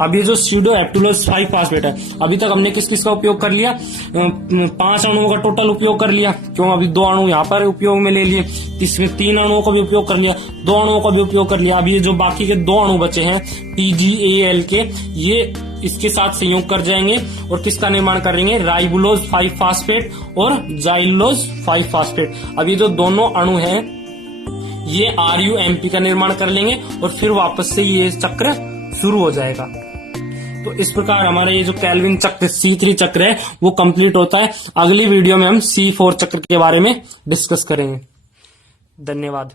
अब ये जो स्यूडोएप्टिलोज 5 फास्फेट है, अभी तक हमने किस किस का उपयोग कर लिया, 5 अणुओं का टोटल उपयोग कर लिया, क्यों अभी 2 अणु यहाँ पर उपयोग में ले लिए, इसमें 3 अणुओं का भी उपयोग कर लिया, 2 अणुओं का भी उपयोग कर लिया। अब ये जो बाकी के 2 अणु बचे हैं TgAl के, ये इसके साथ संयोग कर जाएंगे और किसका निर्माण करेंगे, राइबुलोज 5 फास्फेट और जाइलोज 5 फास्फेट। अब ये जो दोनों अणु हैं ये RUMP का निर्माण कर लेंगे और फिर वापस से ये चक्र शुरू हो जाएगा। तो इस प्रकार हमारा ये जो केल्विन चक्र C3 चक्र है वो कंप्लीट होता है। अगली वीडियो में हम C4 चक्र के बारे में डिस्कस करेंगे। धन्यवाद।